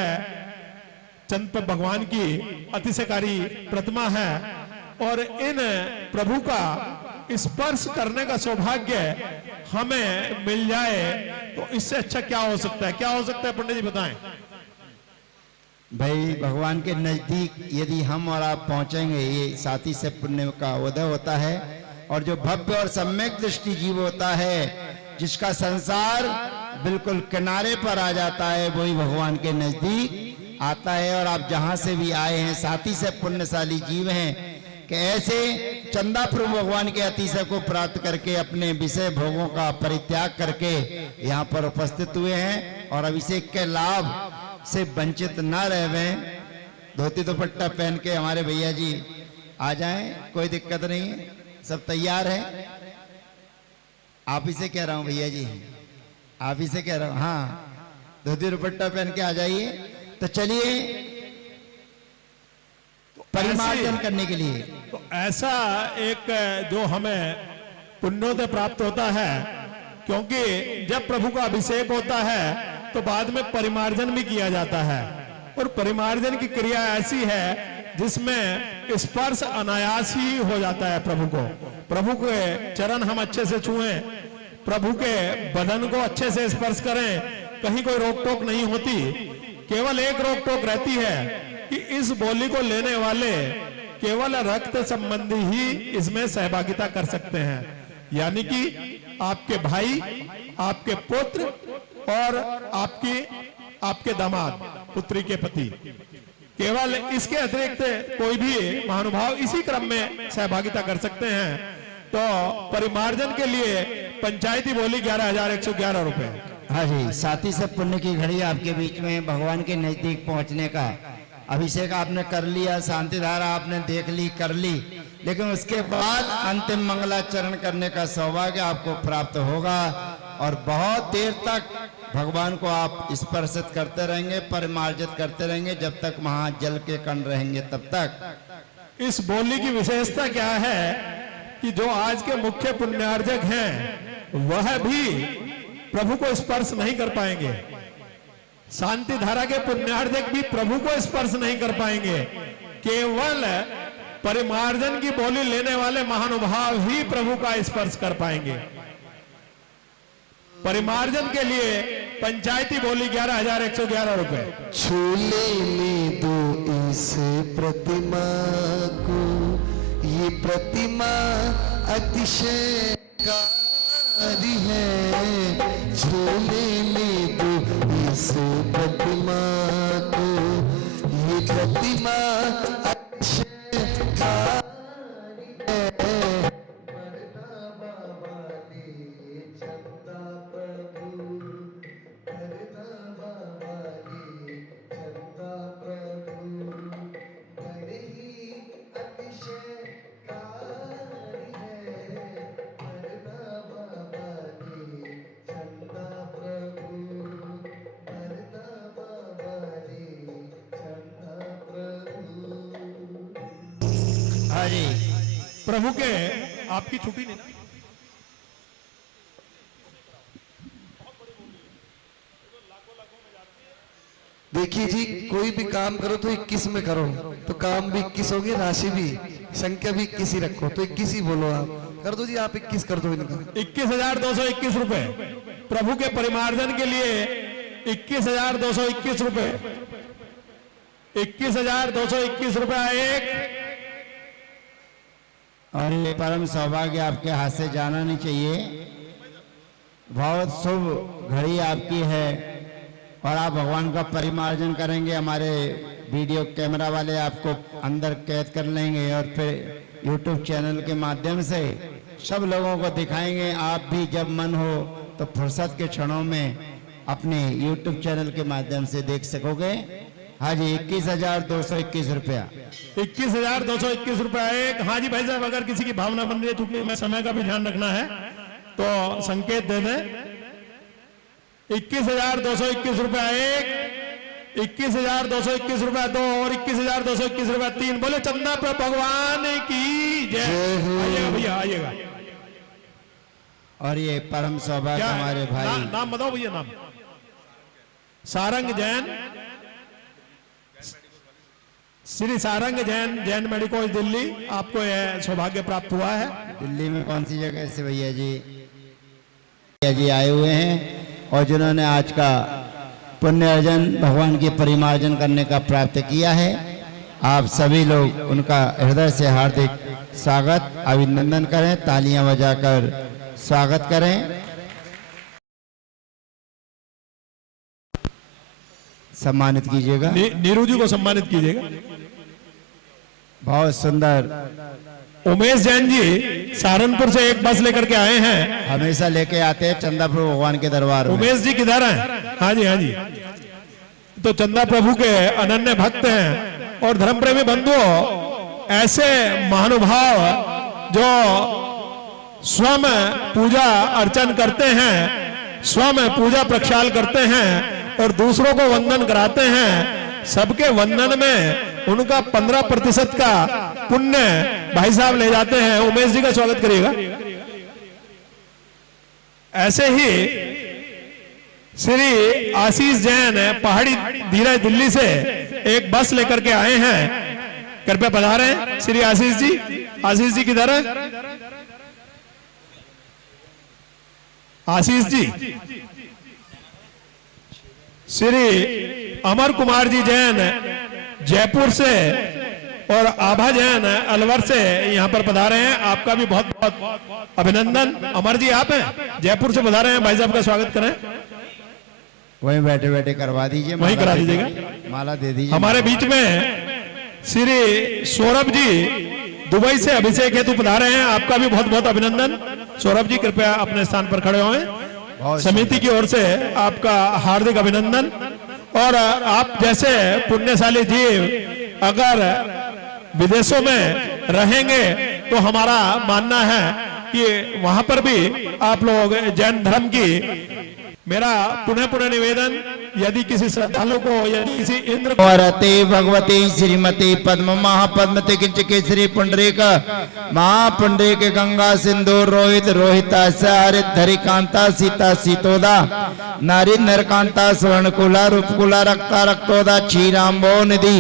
चंद्र भगवान की अतिशयकारी प्रतिमा है और इन प्रभु का स्पर्श करने का सौभाग्य हमें मिल जाए तो इससे अच्छा क्या हो सकता है? क्या हो सकता है पंडित जी बताएं। भाई भगवान के नजदीक यदि हम और आप पहुंचेंगे, ये साथी से पुण्य का उदय होता है। और जो भव्य और सम्यक दृष्टि जीव होता है, जिसका संसार बिल्कुल किनारे पर आ जाता है, वही भगवान के नजदीक आता है। और आप जहां से भी आए हैं, साथी से पुण्यशाली जीव हैं कि ऐसे चंदा प्रभु भगवान के अतिशय को प्राप्त करके अपने विषय भोगों का परित्याग करके यहाँ पर उपस्थित हुए हैं और अभिषेक के लाभ से वंचित न रहे। धोती दुपट्टा पहन के हमारे भैया जी आ जाएं, कोई दिक्कत नहीं है, सब तैयार है। आप ही से कह रहा हूं भैया जी, आप ही से कह रहा हूं। हाँ, धोती दुपट्टा पहन के आ जाइए। तो चलिए परिमार्जन करने के लिए तो ऐसा एक जो हमें पुण्योदय प्राप्त होता है, क्योंकि जब प्रभु का अभिषेक होता है तो बाद में परिमार्जन भी किया जाता है। और परिमार्जन की क्रिया ऐसी है जिसमें स्पर्श अनायास ही हो जाता है प्रभु को। प्रभु के चरण हम अच्छे से छुएं, प्रभु के बदन को अच्छे से स्पर्श करें, कहीं कोई रोक टोक नहीं होती। केवल एक रोक टोक रहती है कि इस बोली को लेने वाले केवल रक्त संबंधी ही इसमें सहभागिता कर सकते हैं, यानी कि आपके भाई, आपके पुत्र और आपके दामाद, पुत्री के पति। केवल इसके अतिरिक्त कोई भी महानुभाव इसी क्रम में सहभागिता कर सकते हैं। तो परिमार्जन के लिए पंचायती बोली 11,111 रुपए। हाँ जी, साथी से पुण्य की घड़ी आपके बीच में भगवान के नजदीक पहुंचने का। अभिषेक आपने कर लिया, शांति धारा आपने देख ली, कर ली, लेकिन उसके बाद अंतिम मंगलाचरण करने का सौभाग्य आपको प्राप्त होगा। और बहुत देर तक भगवान को आप स्पर्शित करते रहेंगे, परिमार्जित करते रहेंगे, जब तक वहां जल के कण रहेंगे तब तक। इस बोली की विशेषता क्या है कि जो आज के मुख्य पुण्यार्जक हैं वह भी प्रभु को स्पर्श नहीं कर पाएंगे। शांति धारा के पुण्यार्जक भी प्रभु को स्पर्श नहीं कर पाएंगे। केवल परिमार्जन की बोली लेने वाले महानुभाव ही प्रभु का स्पर्श कर पाएंगे। परिमार्जन के लिए पंचायती बोली 11,111 रुपए। छू लेने दो इस प्रतिमा को, ये प्रतिमा अतिशयकारी है। छू लेने दो इस प्रतिमा को, ये प्रतिमा अतिशयकारी है। प्रभु के आपकी छुट्टी नहीं। देखिए जी, कोई भी काम करो तो 21 में करो, तो काम भी 21 होगी, राशि भी, संख्या भी 21 ही रखो। तो 21 ही बोलो, आप कर दो जी, आप 21 कर दो इनका। 21,221 रुपए प्रभु के परिमार्जन के लिए 21,221 रुपए, 21,221 रुपया एक। और ये परम सौभाग्य आपके हाथ से जाना नहीं चाहिए। बहुत शुभ घड़ी आपकी है और आप भगवान का परिमार्जन करेंगे। हमारे वीडियो कैमरा वाले आपको अंदर कैद कर लेंगे और फिर यूट्यूब चैनल के माध्यम से सब लोगों को दिखाएंगे। आप भी जब मन हो तो फुर्सत के क्षणों में अपने यूट्यूब चैनल के माध्यम से देख सकोगे। हाँ जी, 21,221 रुपया, 21,221 रुपया एक। हाँ जी भाई साहब, अगर किसी की भावना बन रही है, चूंकि मैं समय का भी ध्यान रखना है तो संकेत दे दें। 21,221 रुपया एक, 21,221 रुपया दो और 21,221 रुपया तीन। बोले चंदा पर भगवान की जय। आइएगा भैया, आइएगा। और ये परम सौभाग्य हमारे भाई नाम बताओ भैया, नाम सारंग जैन, श्री सारंग जैन, जैन मेडिकल दिल्ली। आपको यह सौभाग्य प्राप्त हुआ है। दिल्ली में कौन सी जगह से भैया जी? भैया जी आए हुए हैं और जिन्होंने आज का पुण्य अर्जन भगवान की परिमार्जन करने का प्राप्त किया है। आप सभी लोग उनका हृदय से हार्दिक स्वागत, अभिनंदन करें, तालियां बजाकर स्वागत करें। सम्मानित कीजिएगा, नीरू जी को सम्मानित कीजिएगा। बहुत सुंदर। उमेश जैन जी सहारनपुर से एक बस लेकर के आए हैं। हमेशा लेके आते हैं चंदा प्रभु भगवान के दरबार में। उमेश जी किधर हैं? हाँ जी, हाँ जी। तो चंदा प्रभु के अनन्य भक्त हैं और धर्म प्रेमी बंधुओं, ऐसे महानुभाव जो स्वयं पूजा अर्चन करते हैं, स्वयं पूजा प्रक्षाल करते हैं और दूसरों को वंदन कराते हैं, सबके वंदन में उनका 15% का पुण्य भाई साहब ले जाते हैं। उमेश जी का स्वागत करिएगा। ऐसे ही श्री आशीष जैन पहाड़ी धीरज दिल्ली से एक बस लेकर के आए हैं। कृपया पधारें श्री आशीष जी। आशीष जी किधर है? आशीष जी। श्री अमर कुमार जी जैन जयपुर से और आभा जैन अलवर से यहाँ पर पधारे हैं। आपका भी बहुत बहुत अभिनंदन। अमर जी आप हैं, जयपुर से पधारे हैं। भाई साहब का स्वागत करें। वहीं बैठे बैठे करवा दीजिए, वहीं करा दीजिएगा, माला दे दीजिए। हमारे बीच में श्री सौरभ जी दुबई से अभिषेक हेतु पधारे हैं। आपका भी बहुत बहुत अभिनंदन। सौरभ जी कृपया अपने स्थान पर खड़े हों। समिति की ओर से आपका हार्दिक अभिनंदन। और आप जैसे पुण्यशाली जीव अगर विदेशों में रहेंगे तो हमारा मानना है कि वहां पर भी आप लोग जैन धर्म की, मेरा पुनः पुनः निवेदन, यदि किसी श्रद्धालु को या किसी इंद्र को वरते भगवती श्रीमती पद्म महापद्मते किंचिके श्री पुंडरीक महापुंडरीक गंगा सिंधु रोहित रोहिता हरित धरिकांता सीता सीतोदा नारी नरकांता स्वर्णकुला रूपकुला रक्ता रक्तोदा क्षीरांबो निधि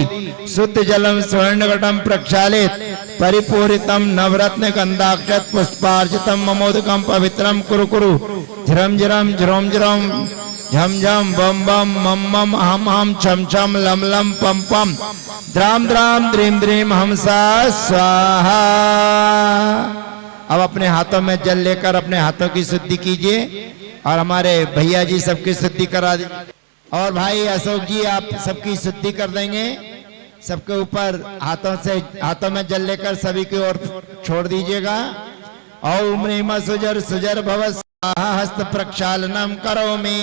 शुद्ध जलम स्वर्णघटम प्रक्षालित परिपूरितम नवरत्न गंधाक्षत पुष्पार्चितम ममोदकम पवित्रम कुरु कुरु झरम झरम झरोम झरोम झम झम बम बम मम मम हम हम छम छम लम लम पम पम द्राम द्राम द्रीम द्रीम हमसा स्वाहा। अब अपने हाथों में जल लेकर अपने हाथों की शुद्धि कीजिए और हमारे भैया जी सबकी शुद्धि करा दीजिए। और भाई अशोक जी आप सबकी शुद्धि कर देंगे। सबके ऊपर हाथों में जल लेकर सभी की ओर छोड़ दीजिएगा। ओम ह्रीम सुजर सुजर भव हस्त प्रक्षालनम करोमि।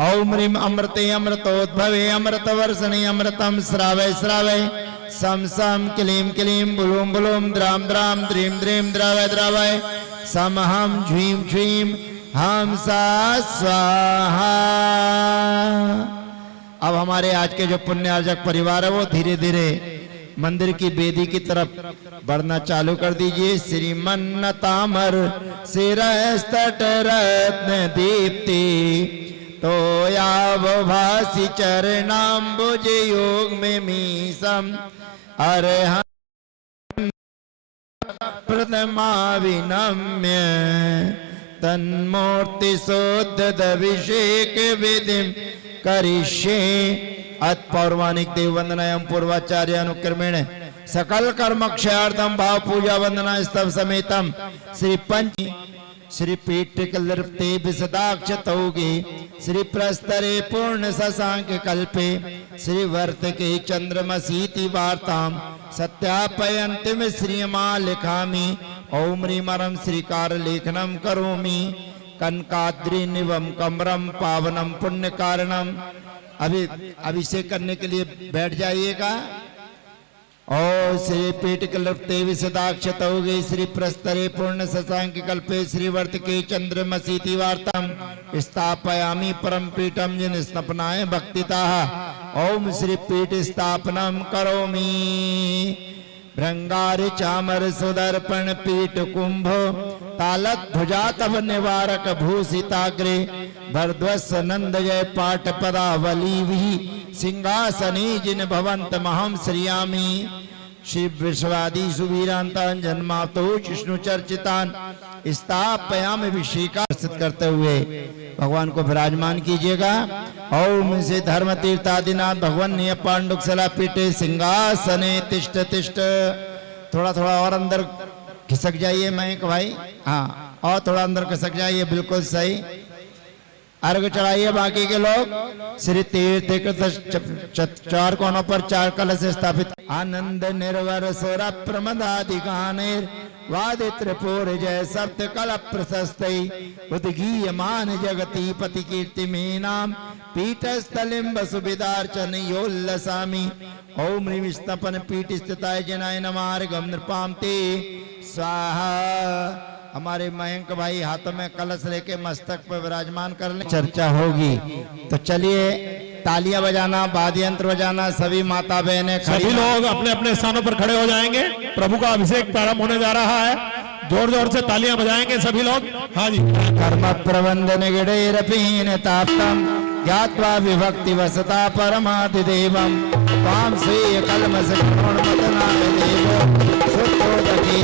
ओम ह्रीम अमृते अमृतोद्भवे अमृत वर्षणे अमृतम श्रावय श्रावय सम सम क्लीम क्लीम बुलूम बुलूम द्राम द्राम द्रीम द्रीम द्रावय द्रावय सम हम झ्वीम झ्वीम हम सा स्वाहा। अब हमारे आज के जो पुण्यार्जक परिवार है वो धीरे धीरे मंदिर की बेदी की तरफ बढ़ना चालू कर दीजिए। श्रीमन्नतामर शिरस्तट रत्न दीप्ति तो यावभासी चरणाम्बुज योग में मीसम अरहं प्रथमा विनम्य तन्मूर्ति शोद्धभिषेक विधि करिष्ये। अत पौर्वाणिक देव वंदनायाम पूर्वाचार्य अनुक्रमेण सकल कर्म क्षयार्थम भाव पूजा वंदना स्तव समेतम श्री पंच श्री पीठ कल्पते विसदाक्षतौगे श्री प्रस्तरे पूर्ण शशांक कल्पे श्री वर्त के चंद्रमसीति वार्ताम सत्यापयंतिम श्रीमा लिखामि ओम ह्रीमरम श्रीकार लेखनम करोमि कनकाद्रि निवम कमरम पावनम पुण्य कारणम। अभी अभिषेक करने के लिए बैठ जाइएगा। और श्री पीठ कल्पते विसदाक्षतौगे श्री प्रस्तरे पूर्ण शशांक कल्पे श्री वर्त के चंद्रमसीति वार्ताम स्थापयामि परम पीठम जिन स्नपनाय भक्तिताः। ओम श्री पीठ स्थापनम करोमि। भृंगार चामर सुदर्पण पीठ कुंभ तालत ध्वजा तव निवारक भूषिताग्रे भरध्वस नंद जय पाठ पदावली भी सिंहासनी जिन भवंत महम श्रियामी। श्री विश्वादी सुवीरांतान जन्मातो विष्णु चर्चितान स्थापयाम अभिषेक करते हुए भगवान को विराजमान कीजिएगा। ओम से धर्म तीर्थादिनाथ भगवान निय पांडुकशला पीठे सिंहासने तिष्ठ तिष्ठ। थोड़ा थोड़ा और अंदर खिसक जाइए मयंक भाई, हाँ और थोड़ा अंदर खिसक जाइए, बिल्कुल सही। अर्घ चढ़ाइए बाकी के लोग। श्री तीर्थ चार कोनों पर चार कलश स्थापित। आनंद निर्वर सुर प्रमदादि गानेर वादित त्रिपुर जय सप्त कल प्रशस्तै उद्गीयमान जगती पति कीर्ति में नाम पीठस्थलिम वसुविदार्चन योल्लसामि। ओम ह्रीं स्तपन पीठ स्थिताय जनाय नमार्गम नृपाम ते स्वाहा। हमारे मयंक भाई हाथों में कलश लेके मस्तक पर विराजमान कर ले। चर्चा होगी तो चलिए तालियां बजाना, वाद्य यंत्र बजाना, सभी माता बहनें सभी लोग अपने अपने स्थानों पर खड़े हो जाएंगे। प्रभु का अभिषेक प्रारंभ होने जा रहा है, जोर जोर से तालियां बजाएंगे सभी लोग। हाँ जी। कर्म प्रबंध निगड़ेरपीन ताप्तम ज्ञात्वा विभक्ति वसता परमादि देवम ताम से कलमस मदनाय देव सुतोदकी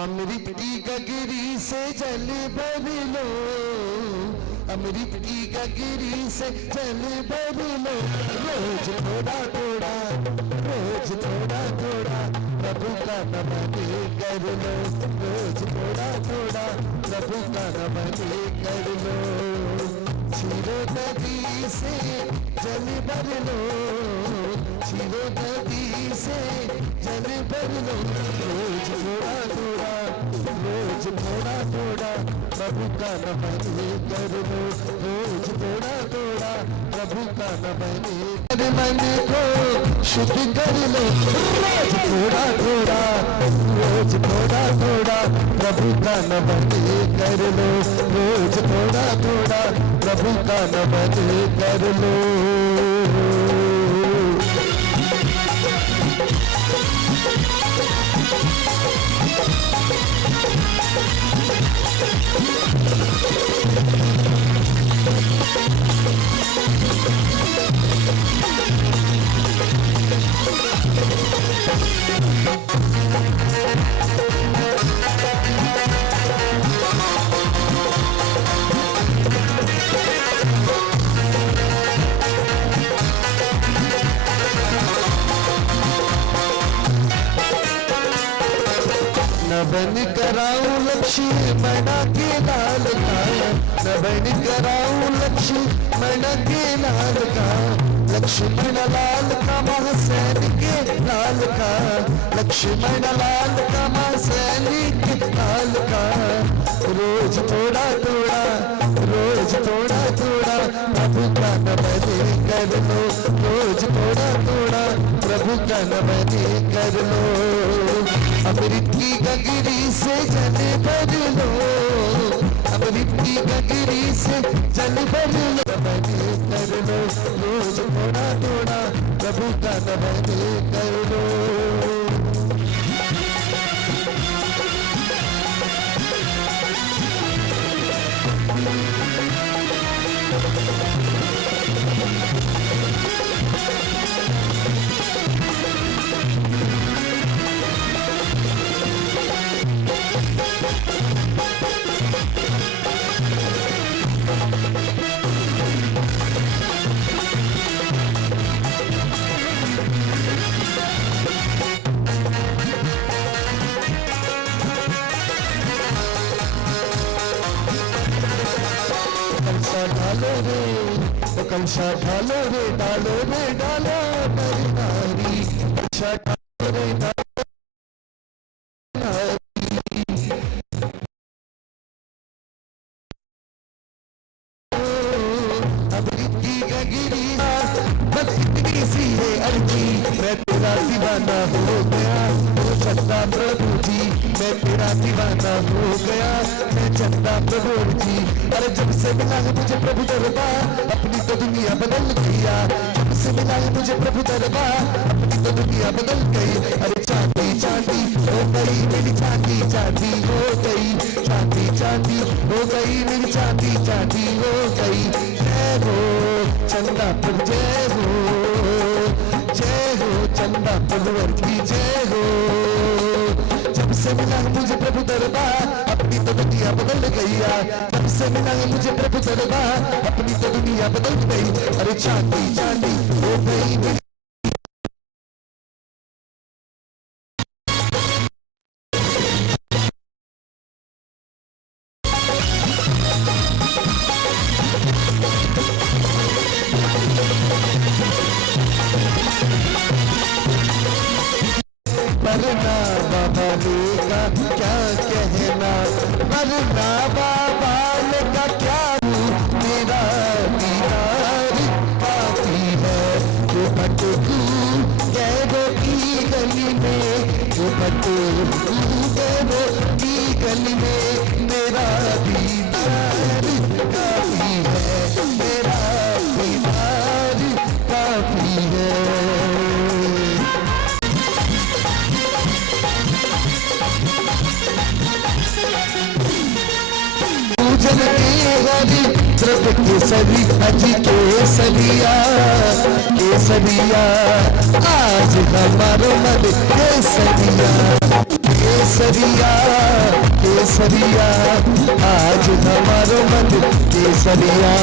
अमृत की गगरी से जल भर लो, अमृत की गगरी से जल भर लो। रोज थोड़ा थोड़ा, रोज थोड़ा थोड़ा प्रभु का नमन कर लो। रोज थोड़ा थोड़ा प्रभु का नमन कर लो। क्षीरो नदी से जल भर लो, क्षीरो नदी से जल भर लो। रोज थोड़ा थोड़ा, रोज थोड़ा थोड़ा प्रभु का नमन कर लो। रोज थोड़ा थोड़ा प्रभु का नमन कर मन को शुद्ध कर लो। रोज थोड़ा थोड़ा, रोज थोड़ा थोड़ा प्रभु का नमन कर लो। रोज थोड़ा थोड़ा प्रभु का नमन कर लो। बन कराऊं लक्ष्मण के लाल का, न बन कराऊं लक्ष्मण के लाल का, लक्ष्मण लाल का महासैन के लाल का, लक्ष्मण लाल का महासैन के लाल का। रोज थोड़ा थोड़ा, रोज थोड़ा थोड़ा प्रभु का नमन कर लो, रोज थोड़ा थोड़ा प्रभु का नमन कर लो। अमृत की गगरी से जल भर लो, अमृत की गगरी से जल भर लो, नमन कर लो, रोज थोड़ा थोड़ा प्रभु का नमन कर लो। डालो रे कलशा, डालो रे डालो रे डालो नरी नारी, कलशा डालो रे डालो नारी। अमृत की गगरी बस इतनी सी है अर्जी, मैं तेरा दीवाना हो गया ओ चंदा प्रभु जी, मैं तेरा दीवाना हो गया मैं चंदा प्रभु जी। अरे जब से मिला है मुझे प्रभु दरबार, अपनी तो दुनिया बदल गया, जब से मिला है मुझे प्रभु दरबार, अपनी तो दुनिया बदल गई। अरे चांदी चांदी हो गई मेरी, चांदी चांदी हो गई, चांदी चांदी हो गई मेरी, चांदी चांदी हो गई। जय हो चंदा प्रभु, जय हो चंदा प्रभु की जय हो। जब से मिला है मुझे प्रभु दरबार, अपनी तो दुनिया बदल गई, जब से मिला है मुझे प्रभु दरबार, अपनी तो दुनिया बदल गई। अरे चांदी चांदी हो गई मेरी, वरना बाबा का क्या कहना, वरना बाबा का क्या मेरा दीदार काफी है। जो भटकू गैरों की गली में, जो भटकू गैरों की गली में, मेरा दीदार काफी है, मेरा दीदार काफी है। पूजन के हरि द्रव्य केसरी, अजी केसरिया केसरिया, आज हमारो मन केसरिया केसरिया केसरिया, आज हमारो मन केसरिया।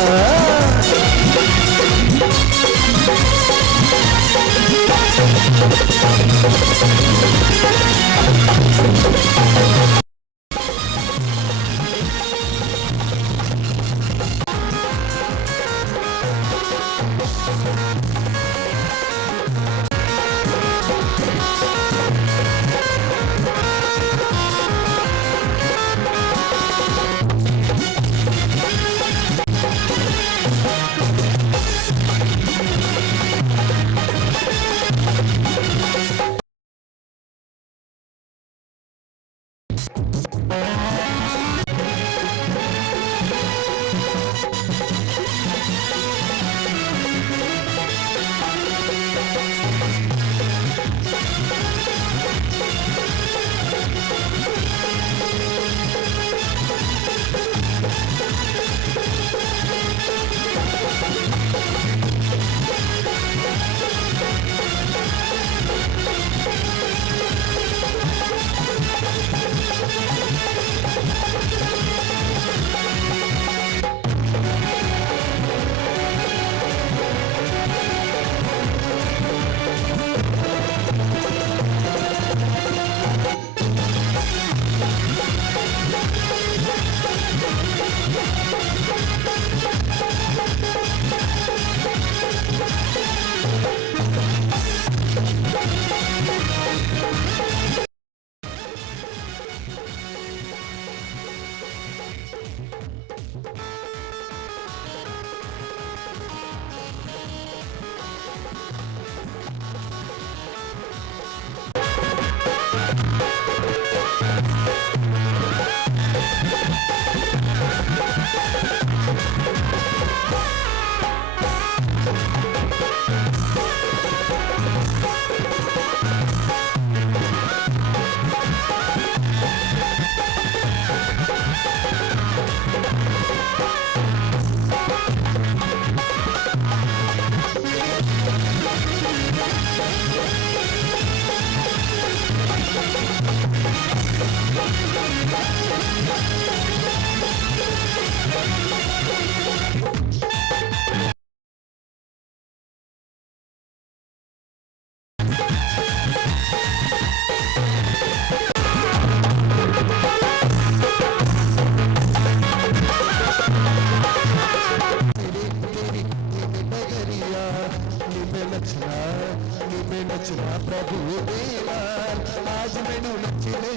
आज मैनू नचने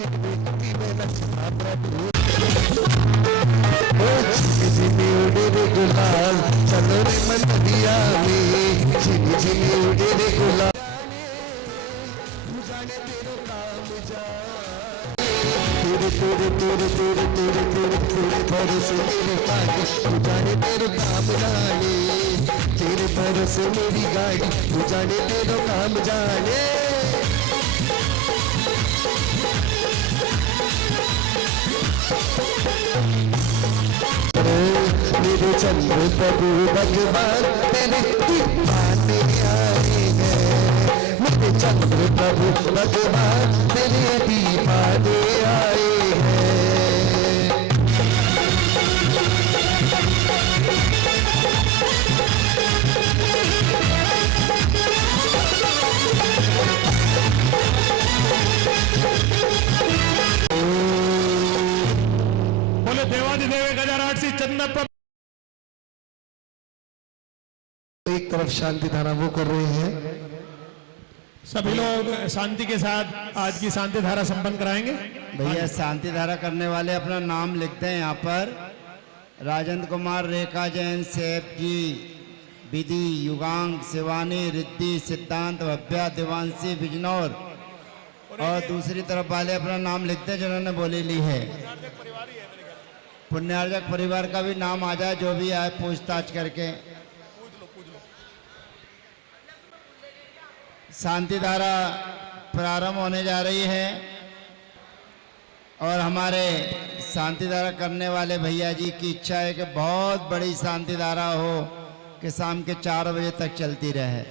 कि मैं नचना प्रभु झिमी उड़े रे गुलाल चलो रे मन दिया में झिमी उड़े रे गुलाल जाने तेरो काम तेरे तेरे तेरे तेरे तेरे तेरे तेरे भरोसे मेरी गाड़ी तू जाने तेरो काम जाने तेरे भरोसे मेरी गाड़ी तू जाने तेरो काम जाने मेरे चंद्र प्रभु भगवान तेरे दीवाने आए हैं मेरे चंद्र प्रभु भगवान तेरे दीवाने आए हैं बोले देवाधिदेव 1008 सी चंद्र प्रभु। एक तरफ शांति धारा वो कर रहे हैं सभी लोग शांति के साथ आज की शांति धारा संपन्न कराएंगे। भैया शांति धारा करने वाले अपना नाम लिखते हैं यहाँ पर। राजेंद्र कुमार, रेखा जैन, सेठ जी, विधि, युगांग, शिवानी, रिद्धि, सिद्धांत, भव्या, दिवांशी, बिजनौर और दूसरी तरफ वाले अपना नाम लिखते हैं जिन्होंने बोली ली है। पुण्यार्जक परिवार का भी नाम आ जाए जो भी आए पूछताछ करके। शांति धारा प्रारंभ होने जा रही है और हमारे शांति धारा करने वाले भैया जी की इच्छा है कि बहुत बड़ी शांति धारा हो कि शाम के 4 बजे तक चलती रहे।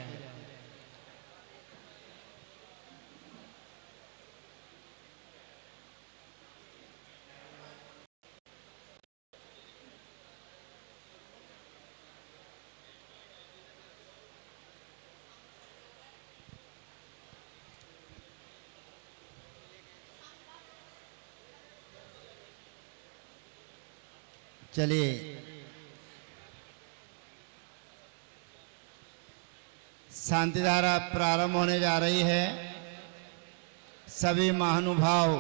चलिए शांति धारा प्रारंभ होने जा रही है। सभी महानुभाव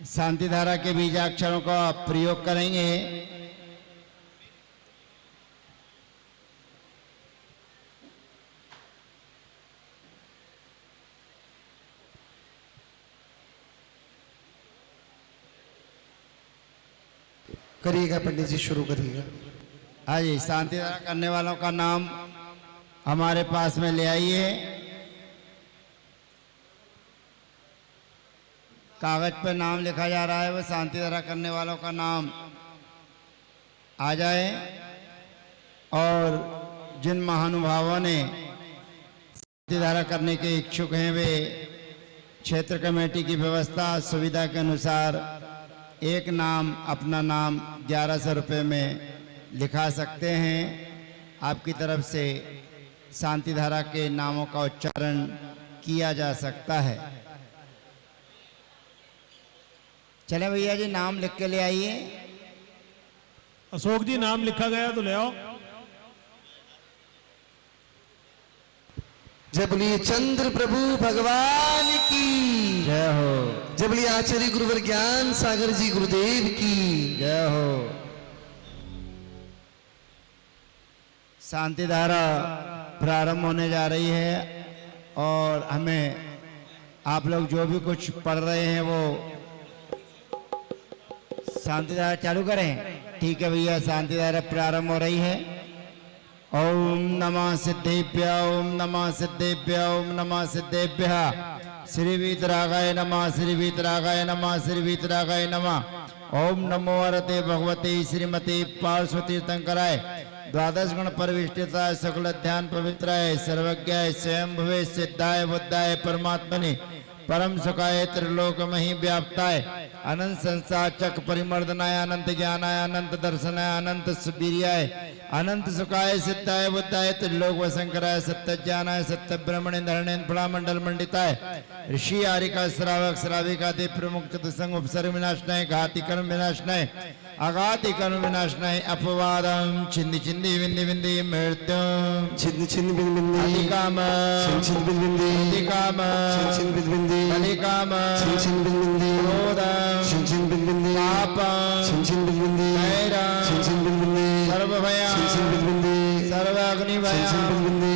शांति धारा के बीजाक्षरों का प्रयोग करेंगे। करिएगा पंडित जी, शुरू करिएगा। हाँ जी, शांति धारा करने वालों का नाम हमारे पास में ले आइए। कागज पे नाम लिखा जा रहा है, वो शांति धारा करने वालों का नाम आ जाए। और जिन महानुभावों ने शांति धारा करने के इच्छुक हैं वे क्षेत्र कमेटी की व्यवस्था सुविधा के अनुसार एक नाम अपना नाम 1100 रुपये में लिखा सकते हैं। आपकी तरफ से शांति धारा के नामों का उच्चारण किया जा सकता है। चले भैया जी, नाम लिख के ले आइए। अशोक जी, नाम लिखा गया तो ले आओ। जय बोलिए चंद्र प्रभु भगवान की जय हो। जय बोलिए आचार्य गुरुवर ज्ञान सागर जी गुरुदेव की जय हो। शांति धारा प्रारंभ होने जा रही है और हमें आप लोग जो भी कुछ पढ़ रहे हैं वो शांति धारा चालू करें। ठीक है भैया, शांति धारा प्रारंभ हो रही है। ओम नमः सिद्धेभ्य, ओम नमः सिद्धेभ्य, ओम नमः सिद्धेभ्य। श्री वीतरागाय नमः, श्री वीतरागाय नमः, श्री वीतरागाय नमः। ओम नमो वरते भगवते श्रीमते पार्श्वती तीर्थंकराय द्वादश गुण परिविष्टिताय सकल ध्यान पवित्राय सर्वज्ञाय स्वयं भवे सिद्धाय बुद्धाय परमात्मने परम सुखाय त्रिलोक मही व्याप्ताय अनंत संसार चक परिमर्दनाय अनंत ज्ञानाय अनंत दर्शनाय अनंत सुवीर्याय अनंत सुखाय सिद्धाय बुद्धाय त्रिलोक वशंकराय सत्य ज्ञानाय सत्य ब्रह्मणे धरणेन फलामंडल मंडिताय ऋषि आरिका श्रावक श्राविका दे प्रमुख चतुसंग उपसर्ग विनाशनाय घाति कर्म विनाशनाय अगाति कर्म विनाशनाय अपवादम छिंदि छिंदि विंदि विंदि मृत्युम छिन्न छिन्न बिन बिंदी अधिकाम छिन्न छिन्न बिन बिंदी अधिकाम छिन्न छिन्न बिन बिंदी अधिकाम छिन्न छिन्न बिन बिंदी क्रोधम छिन्न छिन्न बिन बिंदी पापम छिन्न छिन्न बिन बिंदी वैरम छिन्न छिन्न बिन बिंदी सर्व भयम छिन्न छिन्न बिन बिंदी सर्व अग्नि छिन्न छिन्न बिन भयम बिंदी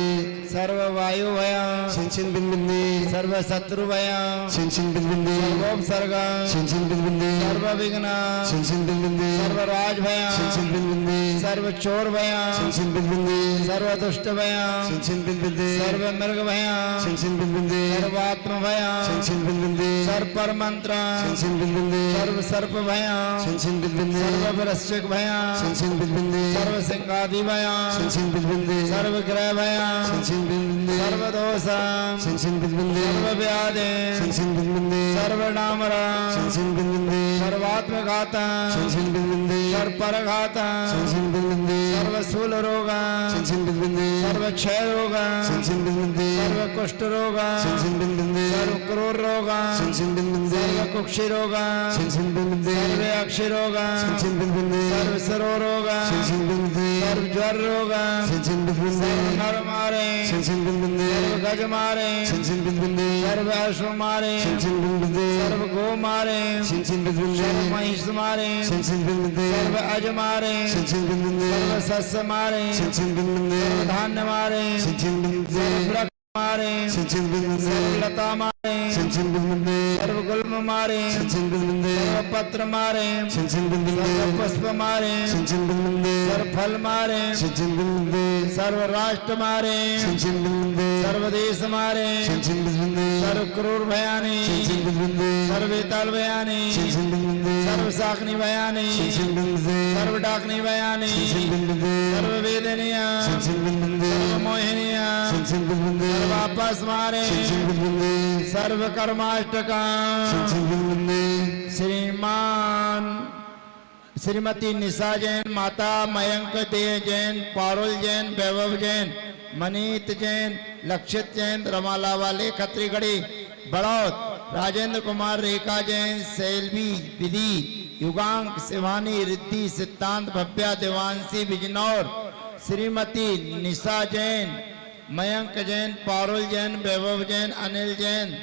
सर्व वायु भयम छिन्न छिन्न बिन बिंदी सर्व शत्रु भयम छिन्न छिन्न बिन बिंदी सर्वोपसर्गम छिन्न छिन्न बिन बिंदी सर्व विघ्न छिन्न छिन्न बिन बिंदी सर्व राज छिन्न भयम छिन्न बिन बिंदी सर्व चोर भयम छिन्न छिन्न बिन बिंदी सर्व दुष्ट भयम छिन्न छिन्न बिन बिंदी सर्व मृग भयम छिन्न छिन्न बिन बिंदी सर्वात्म भयम छिन्न छिन्न बिन बिंदी सर्व पर मंत्र छिन्न छिन्न बिन बिंदी सर्व सर्प भयम छिन्न छिन्न बिन बिंदी सर्व वृश्चिक भयम छिन्न छिन्न बिन बिंदी सर्व सिंहादि भयम छिन्न छिन्न बिन बिंदी सर्व ग्रह भयम छिन्न छिन्न बिन बिंदी सर्व दोषम छिन्न छिन्न बिन बिंदी सर्व व्याधि छिन्न छिन्न बिन बिंदी सर्व नामरम छिन्न छिन्न बिन बिंदी सर्वात्मघातम छिन्न छिन्न बिन बिंदी सर्व परघातम छिन्न छिन्न बिन बिंदी सर्व स्थूल रोगम छिन्न छिन्न बिन बिंदी सर्व क्षय रोगम छिन्न छिन्न बिन बिंदी सर्व कुष्ठ रोगम छिन्न छिन्न बिन बिंदी सर्व क्रूर रोगम छिन्न छिन्न बिन बिंदी सर्व कुक्षि रोगम छिन्न छिन्न बिन बिंदी सर्व अक्षि रोगम छिन्न छिन्न बिन बिंदी सर्व सरो रोगम छिन्न छिन्न बिन बिंदी सर्व ज्वर रोगम छिन्न छिन्न बिन बिंदी सर्व नर मारे छिन्न छिन्न बिन बिंदी सर्व गज मारे छिन्न छिन्न बिन बिंदी सर्व अश्व मारे छिन्न छिन्न बिन बिंदी सर्व गो मारे छिन्न छिन्न बिन बिंदी सर्व महिष मारे छिन्न छिन्न बिन बिंदी सर्व अज मारे छिन्न छिन्न बिन बिंदी सर्व सस्य मारे छिन्न छिन्न बिन बिंदी सर्व धान्य मारे छिन्न छिन्न बिन बिंदी सर्व वृक्ष मारे छिन्न छिन्न बिन बिंदी सर्व लता मारे छिन्न छिन्न बिन बिंदी सर्व गुल्म मारे छिन्न छिन्न बिन बिंदी सर्व पत्र मारे छिन्न छिन्न बिन बिंदी सर्व पुष्प मारे छिन्न छिन्न बिन बिंदी सर्व फल मारे छिन्न छिन्न बिन बिंदी सर्व राष्ट्र मारे छिन्न छिन्न बिन बिंदी सर्व देश मारे छिन्न छिन्न बिन बिंदी सर्व क्रूर भयानी छिन्न छिन्न बिन बिंदी सर्व वेताल भयानी छिन्न छिन्न बिन बिंदी सर्व साकनी भयानी छिन्न छिन्न बिन बिंदी सर्व डाकनी भयानी छिन्न छिन्न बिन बिंदी सर्व वेदनिया छिन्न छिन्न बिन बिंदी सर्व मोहिनिया छिन्न छिन्न बिन बिंदी सर्व आपस मारे छिन्न छिन्न बिन बिंदी सर्व कर्माष्टका छिन्न छिन्न बिन बिंदी श्रीमान श्रीमती निशा जैन, माता मयंक दे जैन, पारुल जैन, वैभव जैन, मनीत जैन, लक्षित जैन, रमाला वाले खत्रीगढ़ी बड़ौद, राजेंद्र कुमार रेखा जैन, सैलवी विधि, युगांक शिवानी, रिद्धि सिद्धांत, भव्या देवांशी बिजनौर, श्रीमती निशा जैन, मयंक जैन, पारुल जैन, वैभव जैन, अनिल जैन,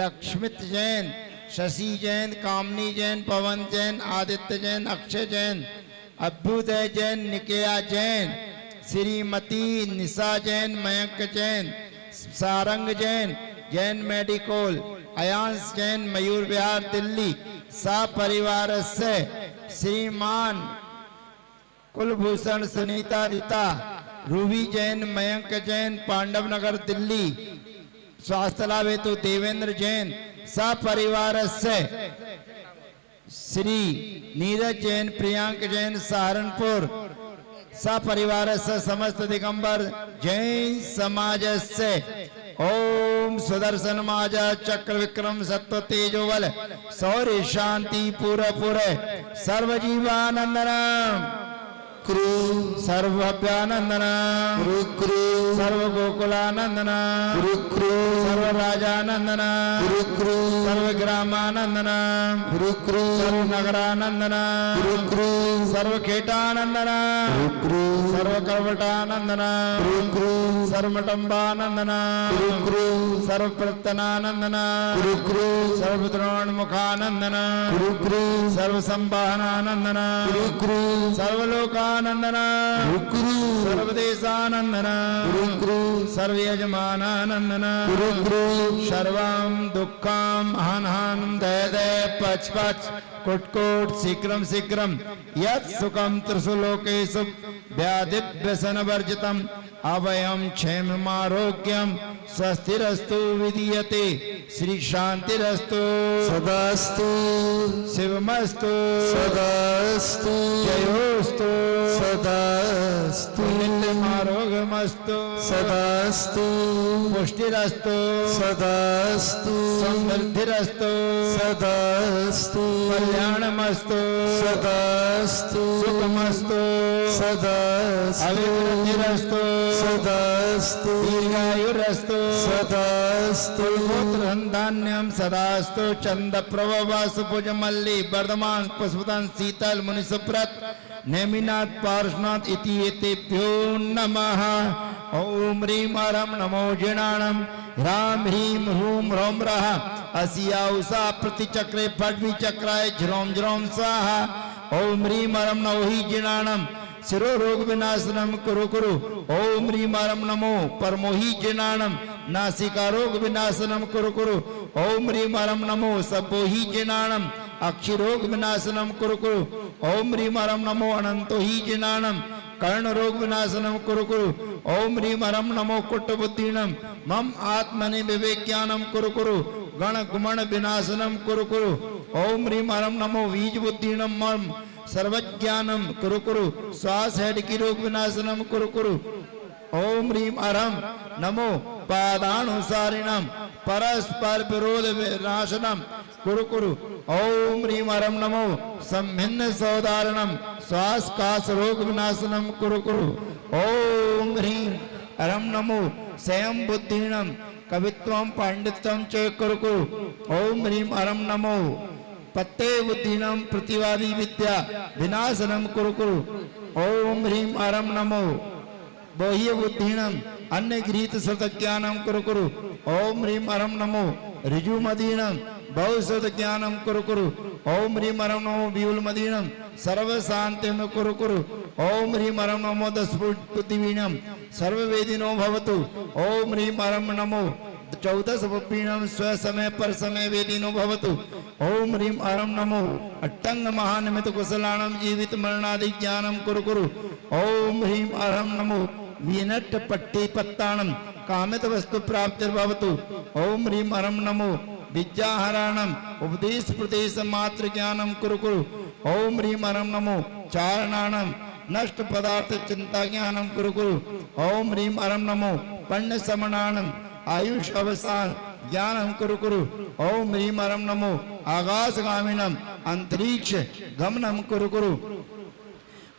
लक्ष्मित जैन, शशि जैन, कामनी जैन, पवन जैन, आदित्य जैन, अक्षय जैन, अभ्युदय जैन, निकेया जैन, श्रीमती निशा जैन, मयंक जैन, सारंग जैन, जैन मेडिकोल, अयांश जैन, मयूर विहार दिल्ली, सा परिवार से श्रीमान कुलभूषण, सुनीता रीता, रूबी जैन, मयंक जैन, पांडव नगर दिल्ली, स्वास्थ्य लाभ हेतु देवेंद्र जैन, सपरिवार से श्री नीरज जैन, प्रियांक जैन, सहारनपुर, सपरिवार से समस्त दिगंबर जैन समाज से ओम सुदर्शन माजा चक्र विक्रम सत्व तेजो बल शौर्य शांति पूरा पूरे सर्वजीवानंदनम कुरु सर्वभ्यानंदनम कुरु कुरु सर्व गोकुलानंदनम कुरु कुरु सर्व राजानंदनम कुरु कुरु सर्व ग्रामानंदनम कुरु कुरु सर्व नगरानंदनम कुरु कुरु सर्व खेटानंदनम कुरु सर्व करवटानंदनम कुरु सर्व मटंबानंदनम कुरु सर्व प्रतनानंदनम कुरु सर्व द्रोणमुखानंदनम कुरु कुरु सर्व संभाहनानंदनम कुरु सर्वलोकानंदनम कुरु सर्वदेशानंदनम कुरु सर्व यजमानानंदनम कुरु सर्वं दुःखम हन हन दय दय पच पच कुट कुट शीघ्रम शीघ्रम यत् सुखम त्रिषु लोकेषु व्याधि व्यसन वर्जितम अभयम क्षेममारोग्यम स्वस्तिरस्तु विधीयते श्री शांतिरस्तु सदास्तु शिवमस्तु सदास्तु जयोस्तु सदास्तु नित्यमारोग्यमस्तु सदास्तु पुष्टिरस्तु सदास्तु समृद्धिरस्तु सदास्तु कल्याणमस्तु सदास्तु सुखमस्तु सदास्तु अभिवृद्धिरस्तु सदास्तु दीर्घायुरस्तु सदास्तु पुत्र संधान्यम सदास्तु चंद प्रभवा सुपुज मल्ली वर्धमान पुष्पदान शीतल मुनि सुप्रत नेमिनाथ पार्श्वनाथ इति एतेभ्यो नमः। ओम ह्रीं ह्रम नमो जिनाणम ह्रां ह्रीं ह्रूं ह्रौं रः अस्या उषा प्रतिचक्रे फट् विचक्राय झ्रौं झ्रौं स्वाहा। ओम ह्रीं ह्रम नमो हि जिनाणम शिरो रोग विनाशनम कुरु कुरु। ओम ह्रीं ह्रम नमो परमोहि जिनाणम नासिका रोग विनाशनम कुरु कुरु। ओम ह्रीं ह्रम नमो सब्बोहि जिनाणम अक्षिरोग विनाशनम कुरु कुरु। ओम ह्रीं ह्रम नमो अनंतो हि जिनाणम कर्ण रोग विनाशनम कुरु कुरु। ओम ह्रीं ह्रम नमो कुट बुद्धिनम मम आत्मनि विवेक्यानम कुरु कुरु। गण गुमण विनाशनम कुरु कुरु। ओम ह्रीं ह्रम नमो बीज बुद्धिनम मम सर्वज्ञानम कुरु कुरु। श्वास हेड की रोग विनाशनम कुरु कुरु। ओम ह्रीं ह्रम नमो पादानुसारिणम परस्पर विरोध विनाशनम कुरु कुरु। ओम ह्रीं ह्रम नमो सम्भिन्न सौदारणम श्वास काश रोग विनाशनम कुरु कुरु। ओम ह्रीं ह्रम नमो स्वयं बुद्धिनम कवित्वम पांडित्यम च कुरु कुरु। ओम ह्रीं ह्रम नमो पत्ते बुद्धिनम प्रतिवादी विद्या विनाशनम कुरु कुरु। ओम ह्रीं ह्रम नमो बोह्य बुद्धिनम अन्य गृहीत श्रुतज्ञानम कुरु कुरु। ओम ह्रीं ह्रम नमो ऋजुमदीनम बहुश्रुत ज्ञानम कुरु कुरु। ओम ह्रीं ह्रम नमो व्यूल मदीनम सर्व शांतिम कुरु कुरु। ओम ह्रीं ह्रम नमो दशपुटिवीणम सर्ववेदिनो भवतु। ओम ह्रीं ह्रम नमो 14 पुपीणम स्व समय पर समय वेदिनो भवतु। ओम ह्रीं ह्रम नमो अट्टंग महानिमित कुशलाणम जीवित मरणादि ज्ञानम कुरु कुरु। ओम ह्रीं ह्रम नमो विनट्ट पट्टी पत्ताणम कामित वस्तु प्राप्तिर्भवतु। ओम ह्रीं ह्रम नमो विद्याहरणम उपदेश प्रदेश मात्र ज्ञानम कुरु कुरु। ओम ह्रीं ह्रम नमो चारणाणम नष्ट पदार्थ चिंता ज्ञानम कुरु कुरु। ओम ह्रीं ह्रम नमो पण्य समणाणम आयुष अवसान ज्ञानम कुरु कुरु। ओम ह्रीं ह्रम नमो आकाशगामिनम अंतरिक्ष गमनम कुरु कुरु।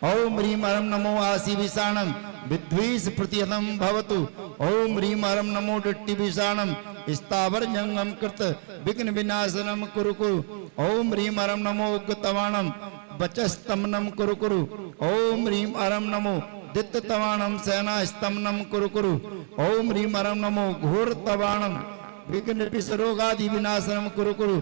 ओम ह्रीं ह्रम नमो आशीविषाणम विद्वेष प्रतिहतम भवतु। ओम ह्रीं ह्रम नमो डिट्टि विषाणम स्थावर जंगम कृत विघ्न विनाशनम कुरु कुरु। ओम ह्रीं ह्रम नमो उग्रतवाणम वचस्तमनम कुरु कुरु। ओम ह्रीं ह्रम नमो दित्तवाणम सेना स्तमनम कुरु कुरु। ओम ह्रीं ह्रम नमो घोर तवाणम विघ्न विसरोगादि विनाशनम कुरु कुरु।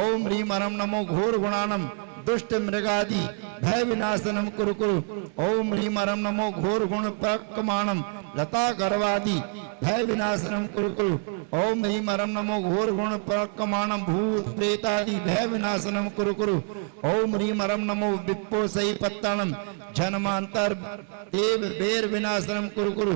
ओम ह्रीं ह्रम नमो घोर गुणानम दुष्ट मृगादि भय विनाशनम कुरु कुरु। ओम ह्रीं ह्रम नमो घोर गुण प्रकमाणम लता गर्वादि भय विनाशनम कुरु कुरु। ओम ह्रीं ह्रम नमो घोर गुण प्रकमाणम भूत प्रेतादि भय विनाशनम कुरु कुरु। ओम ह्रीं ह्रम नमो विप्पो सही पत्ताणम जन्मांतर देव बेर विनाशनम कुरु कुरु।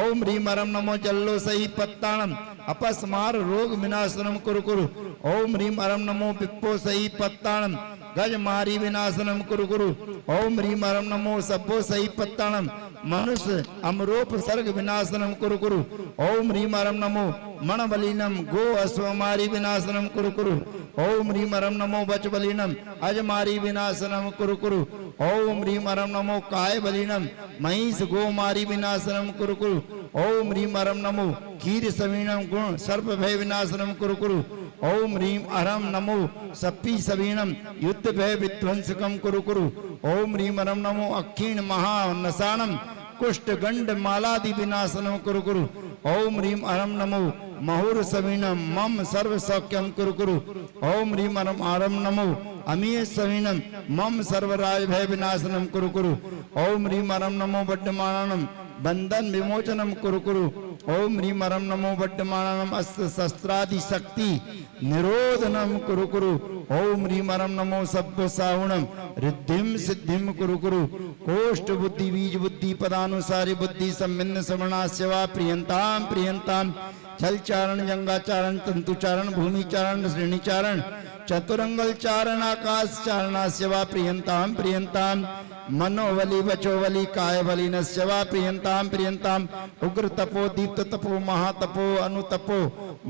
ओम ह्रीं ह्रम नमो जल्लो सही पत्ताणम अपस्मार रोग विनाशनम कुरु कुरु। ओम ह्रीं ह्रम नमो विप्पो सही पत्ताणम गज मारी विनाशनम कुरु कुरु। ओम ह्रीं ह्रम नमो सब्बो सही पत्ताणम मनुष्य अमरोप सर्ग विनाशनम कुरु कुरु। ओम ह्रीं ह्रम नमो मणबलिनम गो अश्वमारी विनाशनम कुरु कुरु। ओम ह्रीं ह्रम नमो वचबलिनम अजमारी विनाशनम कुरु कुरु। ओम ह्रीं ह्रम नमो काय बलिनम महिष गो मारी विनाशनम कुरु कुरु। ओम ह्रीं ह्रम नमो क्षीर सवीणम गुण सर्प भय विनाशनम कुरु कुरु। ओम ह्रीं ह्रम नमो सप्पी सवीणम युद्ध भय विध्वंसकम कुरु कुरु। ओम ह्रीं ह्रम नमो अक्षीण महानसाणम कुष्ठ गंड मालादि विनाशनम कुरु कुरु। ओम ह्रीं ह्रम नमो महुर सवीणम मम सर्व सौख्यम कुरु कुरु। ओम ह्रीं ह्रम नमो अमीय सवीणम मम सर्वराज भय विनाशनम कुरु कुरु। ओम ह्रीं ह्रम नमो वड्डमानम बंधन विमोचनम कुरु कुरु। ओम ह्रीं ह्रम नमो वड्डमानम अस्त्र शस्त्रादि शक्ति निरोधनम कुरु कुरु। ओम ह्रीं ह्रम नमो सब्ब साहुणम रिद्धिम सिद्धिम कुरु कुरु। कोष्ठ बुद्धि बीज बुद्धि पदानुसारी बुद्धि सम्मिन्न समणास्य वा प्रियंताम प्रियंताम छल चारण जंगाचारण तंतुचारण भूमिचारण श्रेणीचारण चतुरंगल चारण आकाश चारणास्य वा प्रियंताम प्रियंताम मनोवली वचोवली कायवली नस्य वा प्रियंताम प्रियंताम उग्र तपो दीप्त तपो महातपो अनुतपो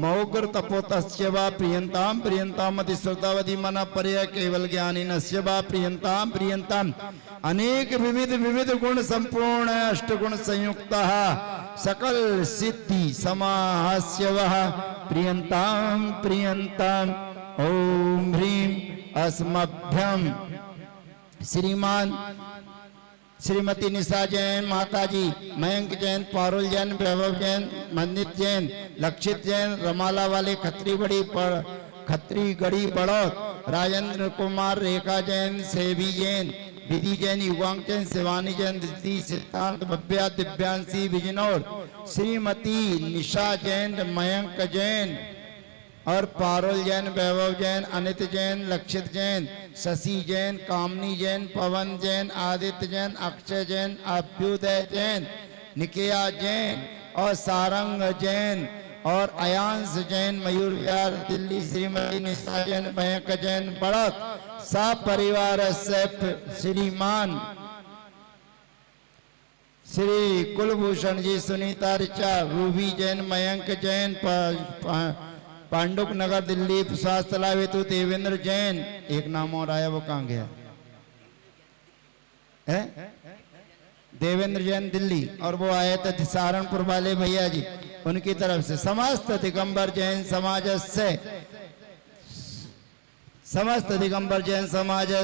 मौग्र तपो तस्य वा प्रियंताम प्रियंताम अति श्रद्धावधि मन पर्य केवल ज्ञानी नस्य वा प्रियंताम प्रियंताम अनेक विविध विविध गुण संपूर्ण अष्टगुण संयुक्त सकल सिद्धि समाहास्य वः प्रियंताम प्रियंताम ओम ह्रीं अस्मभ्यम। श्रीमान श्रीमती निशा जैन, माताजी मयंक जैन, पारुल जैन, वैभव जैन, मंदित जैन, लक्षित जैन, रमाला वाले खत्री गढ़ी बड़ौत, राजेंद्र कुमार, रेखा जैन, सेवी जैन, विधि जैन, युगांग जैन, शिवानी जैन, दिति सिद्धांत, भव्या, दिव्यांशी बिजनौर, श्रीमती निशा जैन, मयंक जैन और पारुल जैन, वैभव जैन, अनित जैन, लक्षित जैन, शशि जैन, कामनी जैन, पवन जैन, आदित्य जैन, अक्षय जैन, अभ्युदय जैन, निकिया जैन और सारंग जैन और अयांश जैन, मयूर विहार दिल्ली, श्रीमती निशा जैन, मयंक जैन बड़ौत, सब परिवार से श्रीमान श्री कुलभूषण जी, सुनीता ऋचा, रूबी जैन, मयंक जैन, पांडुक नगर दिल्ली, स्वास्थ्य लाभ हेतु देवेंद्र जैन, एक नाम और आया वो कहाँ गया है? देवेंद्र जैन दिल्ली, और वो आए थे सहारनपुर वाले भैया जी, उनकी तरफ से समस्त दिगंबर जैन समाज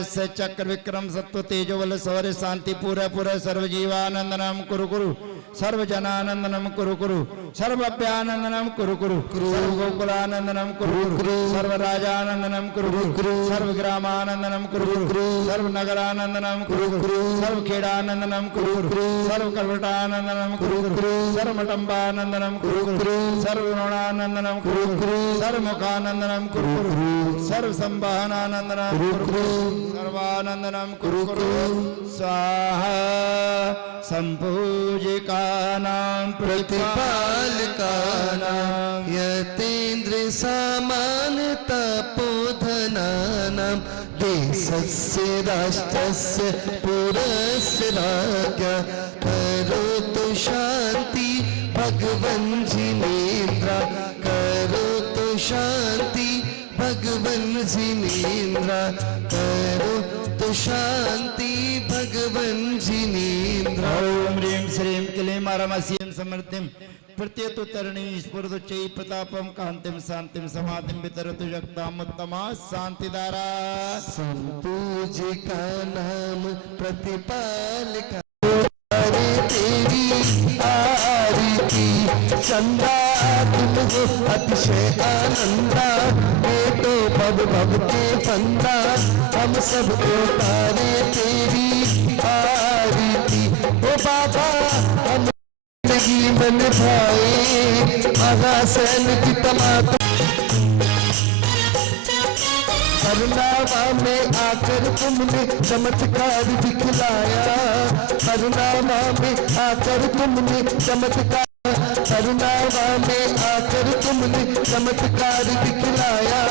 से चक्र विक्रम सत्व तेजोबल शौर्य शांति पूरे सर्व जीवानंदनम कुरु कुरु, सर्व जनानंदनम कुरु कुरु, सर्व अभ्यानंदनम कुरु कुरु, सर्व गोकुलानंदनम कुरु कुरु, सर्व राजानंदनम कुरु कुरु, सर्व ग्रामानंदनम कुरु कुरु, सर्व नगरानंदनम कुरु कुरु, सर्व खेड़ानंदनम कुरु कुरु, सर्व कलवटानंदनम कुरु कुरु, सर्व मटंबानंदनम कुरु कुरु, सर्व ऋणानंदनम कुरु कुरु, सर्व मुखानंदनम कुरु कुरु, सर्व संभावनानंदनम कुरु कुरु, सर्वानंदनम कुरु कुरु, स्वाहा। संपूजिकानां प्रतिपालकानां यतीन्द्र सामान तपोधनानां देशस्य राष्ट्रस्य पुरस्य राज्ञा करोतु शान्ति भगवन् जिनेन्द्र, करोतु शान्ति भगवन् जिनेन्द्र, करोतु शान्ति भगवन् जिनेन्द्र। ओम ह्रीं श्रीं क्लीं रमसीं समृद्धिं प्रत्यतुतरणी स्फुरदुच्चै प्रतापं कांतिं शांतिं समाधिं वितरतु जगदामुत्तमा शांतिदारा। संपूजिका नाम प्रतिपालिका तेरी आरती, चंदा तुम हो अतिशय आनंदा, बेटो भव भव के फंदा, हम सब उतारे तेरी आरती। ओ बाबा हम जिंदगी में निभाए महासैन की तमाम, हरनामा में आकर तुमने चमत्कार दिखलाया, हरनामा में आकर तुमने चमत्कार, हरनामा में आकर तुमने चमत्कार दिखलाया।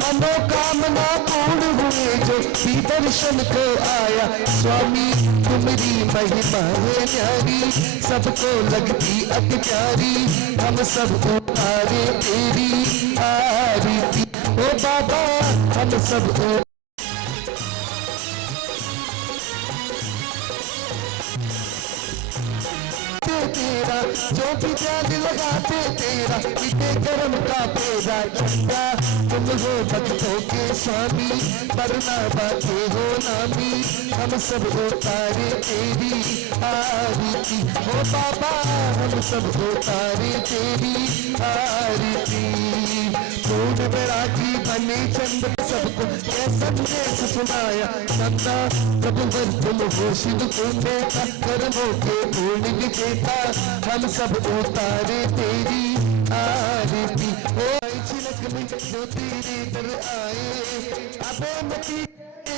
मनोकामना पूर्ण हुए जो भी दर्शन को आया, स्वामी तुम्हारी महिमा है न्यारी, सबको लगती अति प्यारी, हम सब उतारे तेरी आरती। ओ बाबा हम सब तेरा, जो भी ध्यान लगाते तेरा, इतने कर्म का फेरा चंदा, तुम हो भक्तों के स्वामी, वरना बाके हो नामी, हम सब उतारे तेरी आरती। ओ बाबा हम सब उतारे तेरी आरती। पूर्ण बैरागी बने चंद सबको यह संदेश सुनाया, चंदा प्रभुवर तुम हो शिव पुण्य का, कर्मों के पूर्ण विजेता, हम सब उतारे तेरी आरती। ओ छिलक में जो तेरे दर आए, अबे मती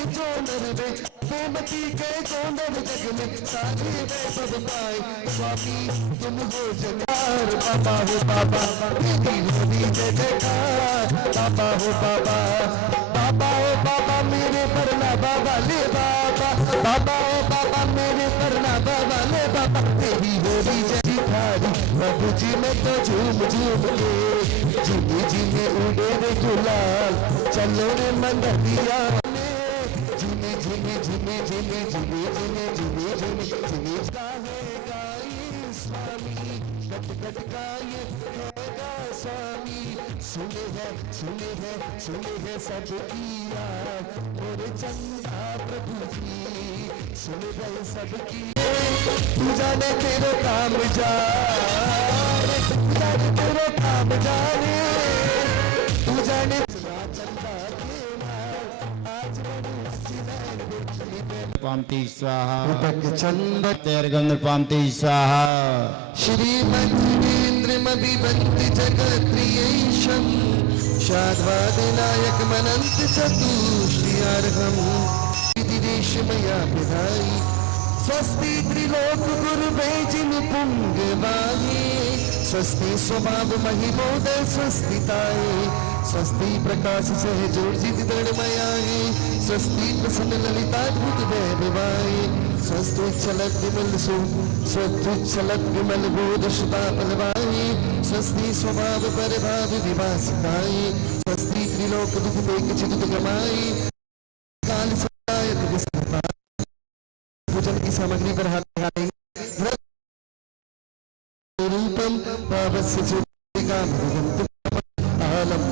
जो नर में, बेमती के जो नर जग में, सारे वैभव पाए, स्वामी तुम हो जगदार। बाबा हो बाबा तेरी होली जय जयकार, बाबा हो बाबा, बाबा हो बाबा मेरे परना बाबा ले बाबा, बाबा हो बाबा मेरे परना बाबा ले बाबा, तेरी होली जय भिखारी प्रभु जी में तो झूम झूम के, झूमे झूमे उड़े रे गुलाल, चलो रे मंदिरिया में, झूमे झूमे झूमे झूमे झूमे झूमे झूमे झूमे झूमे गाएगा ये स्वामी, गट गट गाए स्वामी सुने है सबकी याद मोरे चंदा प्रभु जी सुन रहे सबकी तू जाने तेरे काम जाने तू जाने तेरे काम जाने तू जाने चंदा के नाम आज पामती स्वाहा चंद तेरगंध पामती स्वाहा श्रीमद्वीरेन्द्रमभिवन्ति जगत्प्रियैशं शाद्वादिनायकमनन्त चतुष्टयार्हम् विदिदेशमया विधायि स्वस्ति त्रिलोक गुरुवे जिनु पुंगवाहि स्वस्ति स्वभाव महिमोदय स्वस्तिताये स्वस्ति प्रकाश सहजोर्जित दृढ़मयाये स्वस्ति प्रसन्न ललिताद्भुत वैभवाये स्वस्ति चलत विमल बोध सुता पलवाये स्वस्ति स्वभाव परभाव विवासिताये स्वस्ति त्रिलोक दुख देख चित गमाये काल सहायक विस्तार पूजन की सामग्री पर हाथ लगाएंगे रूपम पावस्य ज्योतिका आलम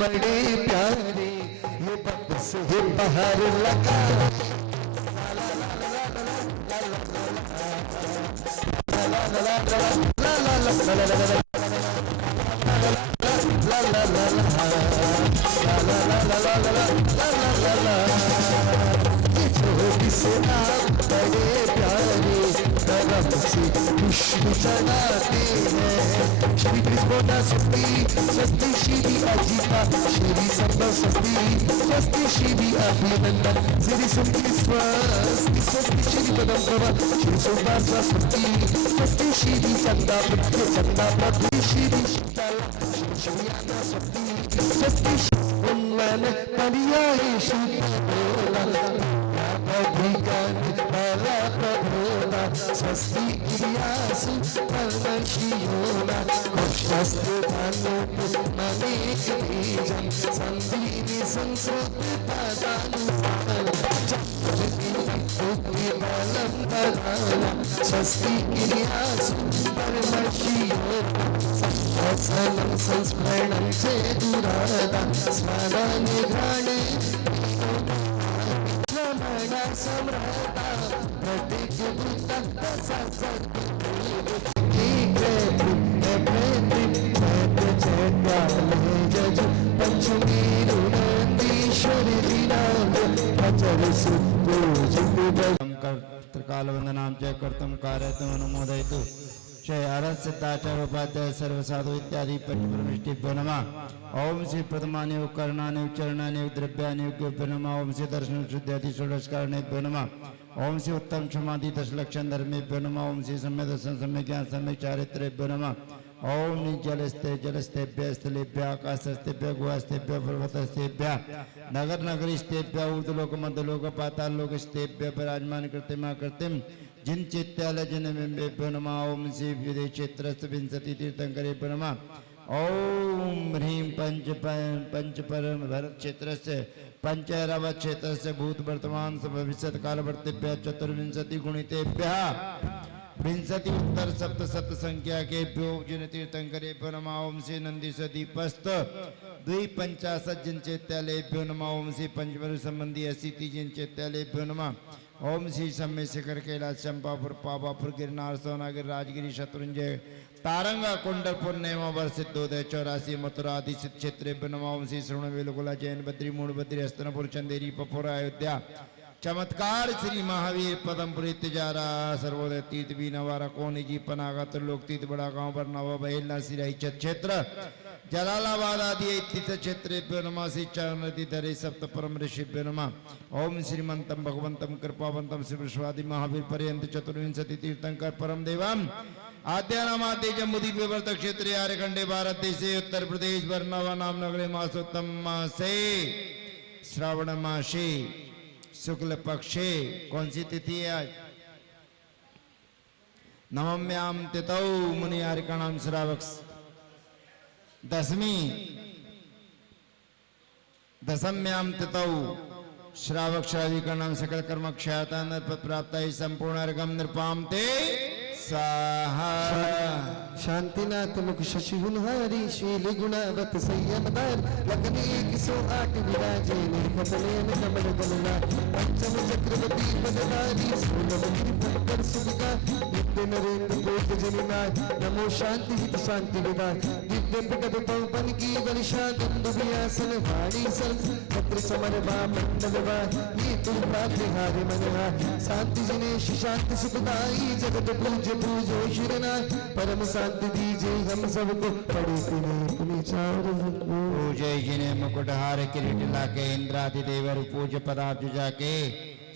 बड़े प्यारे ये पग से बाहर लगा बड़े प्यारे करम से पुष्प चढ़ाते हैं श्री कृष्णा स्वस्ति स्वस्ति श्री अजिता श्री संभव स्वस्ति श्री अभिनंदन श्री सुखी स्वस्ति स्वस्ति श्री पदम प्रभा श्री सुभाष स्वस्ति स्वस्ति श्री चंदा प्रभु श्री शीतल श्री आना स्वस्ति स्वस्ति उन्मन परियाय श्री स्वस्ति क्रियासु परमशियोना स्वस्ति भानु मनेक बीजं संदीनि संस्कृत पदानुसार बुद्धि बलं ददाना स्वस्ति क्रियासु परमशियोना संस्मरणं संस्मरणं चेदुरादा स्मरणे घ्राणे सम्राटा प्रतीक बुद्ध पंचमी रुणीश्वरी त्रिकाल वंदनाम च कर्तुम कार्यतम अनुमोदयतु जय अरहत सिद्धाचार्य उपाध्याय सर्व साधु इत्यादि पठिप्रविष्टिभ्यो नमः ओम श्री प्रथमानि उपकरणानि चरणानि द्रव्यानि योग्यभ्यो नमः ओम श्री दर्शन शुद्धादि षोडशकारणेभ्यो नमः ओम श्री उत्तम क्षमादि दशलक्षण धर्मेभ्यो नमः ओम श्री सम्यक दर्शन सम्यक ज्ञान सम्यक चारित्र्येभ्यो नमः ओम जलस्तेभ्य स्थलेभ्य आकाशस्तेभ्य गुहास्तेभ्य पर्वतस्तेभ्य नगर नगरीस्तेभ्य ऊर्ध्वलोक मध्यलोक पाताल लोकस्तेभ्य विराजमान करते मां करते जिन चैत्यालय जिन बिंबेभ्यो नमः ओम श्री विदेश क्षेत्रस्थ विंशति तीर्थंकरेभ्यो नमः ओम ह्रीं पंच परम भरत क्षेत्रस्य पंचैरावत क्षेत्रस्य भूत वर्तमान भविष्यत् कालवर्तेभ्य चतुर्विंशति गुणितेभ्यः विंशति उत्तर सप्त सप्त संख्या के जिन तीर्थंकरेभ्यो नमः ओम श्री नंदीश दीपस्थ द्विपंचाशत् जिन चैत्यालयेभ्यो नमः ओम श्री पंचमरु संबंधी 80 जिन चैत्यालयेभ्यो नमः ओम श्री सम्य शिखर कैलाश चंपापुर पावापुर गिरनार सोनागिर राजगिरी शत्रुंजय तारंगा कुंडलपुर नेमा वर्ष 84 मथुरा आदि क्षेत्रेभ्यो नमः ओम श्री श्रवण वेलुगोला जैन बद्री मूड बद्री हस्तनपुर चंदेरी पपुर अयोध्या चमत्कार श्री महावीर पदमपुरी तिजारा सर्वोदय तीर्थ भी नवारा कोनी जी पनागा त्रिलोक तीर्थ बड़ा गांव बरनावा बहेलना सिराई क्षेत्र जलालाबाद आदि 31 क्षेत्रेभ्यो नमः श्री चरणति धरे सप्त परम ऋषिभ्यो नमः ओम श्रीमंतम भगवंतम कृपावंतम श्री विश्वादि महावीर पर्यंत चतुर्विंशति तीर्थंकर परम देवम आद्यानामाते जम्बूद्वीप विवर्त क्षेत्र आर्यखंडे भारत देशे उत्तर प्रदेश वर्णवा नाम नगरे मासोत्तम मासे श्रावण मासे शुक्ल पक्षे कौन सी तिथि है आज? नवम्याम तिथौ मुनि आर्यकाणाम श्रावक दशम्याम तिथौ श्रावक श्राविका नाम सकल कर्म क्षयाता नरपत प्राप्त संपूर्ण अर्घम निर्पाम ते स्वाहा। शांतिनाथ मुख शशि गुणहारी शील गुणावत संयमदार लखनी किसो आठ विराजे निर्खतनयन कमल दलना पंचम चक्रवर्ती पदधारी सोलवती पत्तर सुविका नित्य नरेंद्र कोट जनिनाथ नमो शांति हित शांति विदाय दिव्य पिटक पवन की वर्षा गंध व्यासन वाणी सन पत्र समर बा मंडल बा ये तुम प्राप्ति हारे मनवा शांति जिनेश शांति सुखदाई जगत पूज्य पूजो शिरनाथ परम शांति दीजिए हम सबको पड़े पुण्य चारों पूजय जिन्हें मुकुटहार किरीट लाके इंद्रादि देवर पूज्य पदार्थ जाके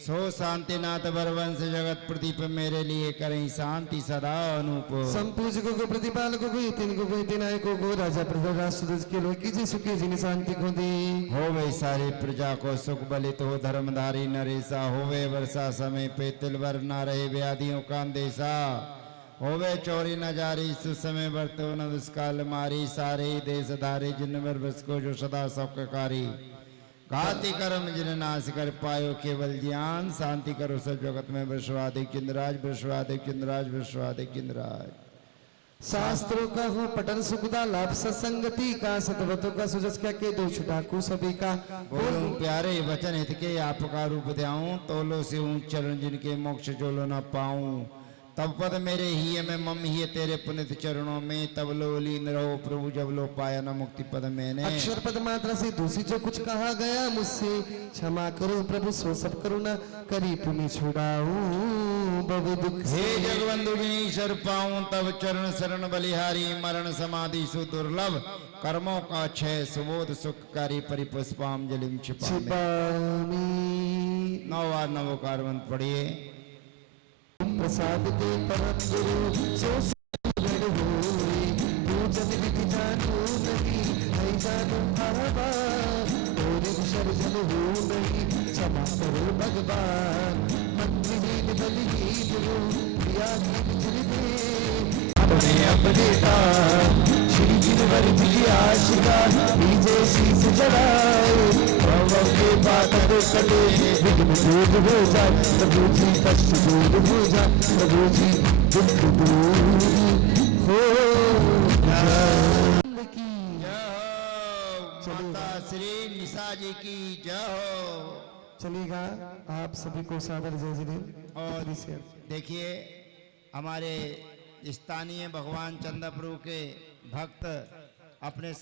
सो शांतिनाथ बरवंश जगत प्रदीप मेरे लिए करें शांति सदा अनूप। संपूजकों को प्रतिपालकों को तीन को नायकों को राजा प्रजा सूरज के लोग कीजिए सुखी जिन्हें शांति को दे। हो वे सारी प्रजा को सुख बलित हो धर्मधारी नरेशा होवे वर्षा समय पे तिलवर न रहे व्याधियों का अंदेशा होवे चोरी न जारी सुसमय बरतो न दुष्काल मारी सारे देश धारे जिनवर बस को जो सदा सौख्यकारी घाति कर्म जिन नाश कर पायो केवल ज्ञान शांति करो सब जगत में विश्वादिक चिंद्राज विश्वादिक चिंद्राज विश्वादिक चिंद्राज। शास्त्रों का हो पठन सुखदा लाभ सत्संगति का सतवतों का सुजस क्या के दो छुटाकू सभी का बोलूं प्यारे वचन हित के आपका रूप ध्याऊं तोलो से ऊंच चरण जिनके मोक्ष जोलो न पाऊं तब पद मेरे ही में मम ही तेरे पुनित चरणों में तब लो लीन रहो प्रभु जब लो पाया न मुक्ति पद मैंने। अक्षर पद मात्रा से दूसरी जो कुछ कहा गया मुझसे क्षमा करो प्रभु सो सब करुणा करी तुम्हें छुड़ाऊं बहु दुख हे जगबंधु जिनीश्वर पाऊं तब चरण शरण बलिहारी मरण समाधि सु दुर्लभ कर्मों का क्षय सुबोध सुखकारी परिपुष्पांजलि छिपामी। नववार नवोकार मंत्र पढ़िए। प्रसाद दे परम गुरु सो पूजन विधि जानू नहीं नहीं जानू आवा और विसर्जन हो नहीं क्षमा करो भगवान मंत्रहीन बलहीन हो क्रियाहीन चिरदे अपने अपने दान श्री जिनवर जी आशिका नीचे शीस जलाए भव के बादल कटे विघ्न दूर हो जाए प्रभु जी कष्ट दूर हो जाए प्रभु जी दुख दूर हो जाए की माता श्री निशा जी की जय हो। चलेगा आप सभी को सादर जय जिले और देखिए हमारे स्थानीय भगवान चंद्रप्रभु के भक्त अपने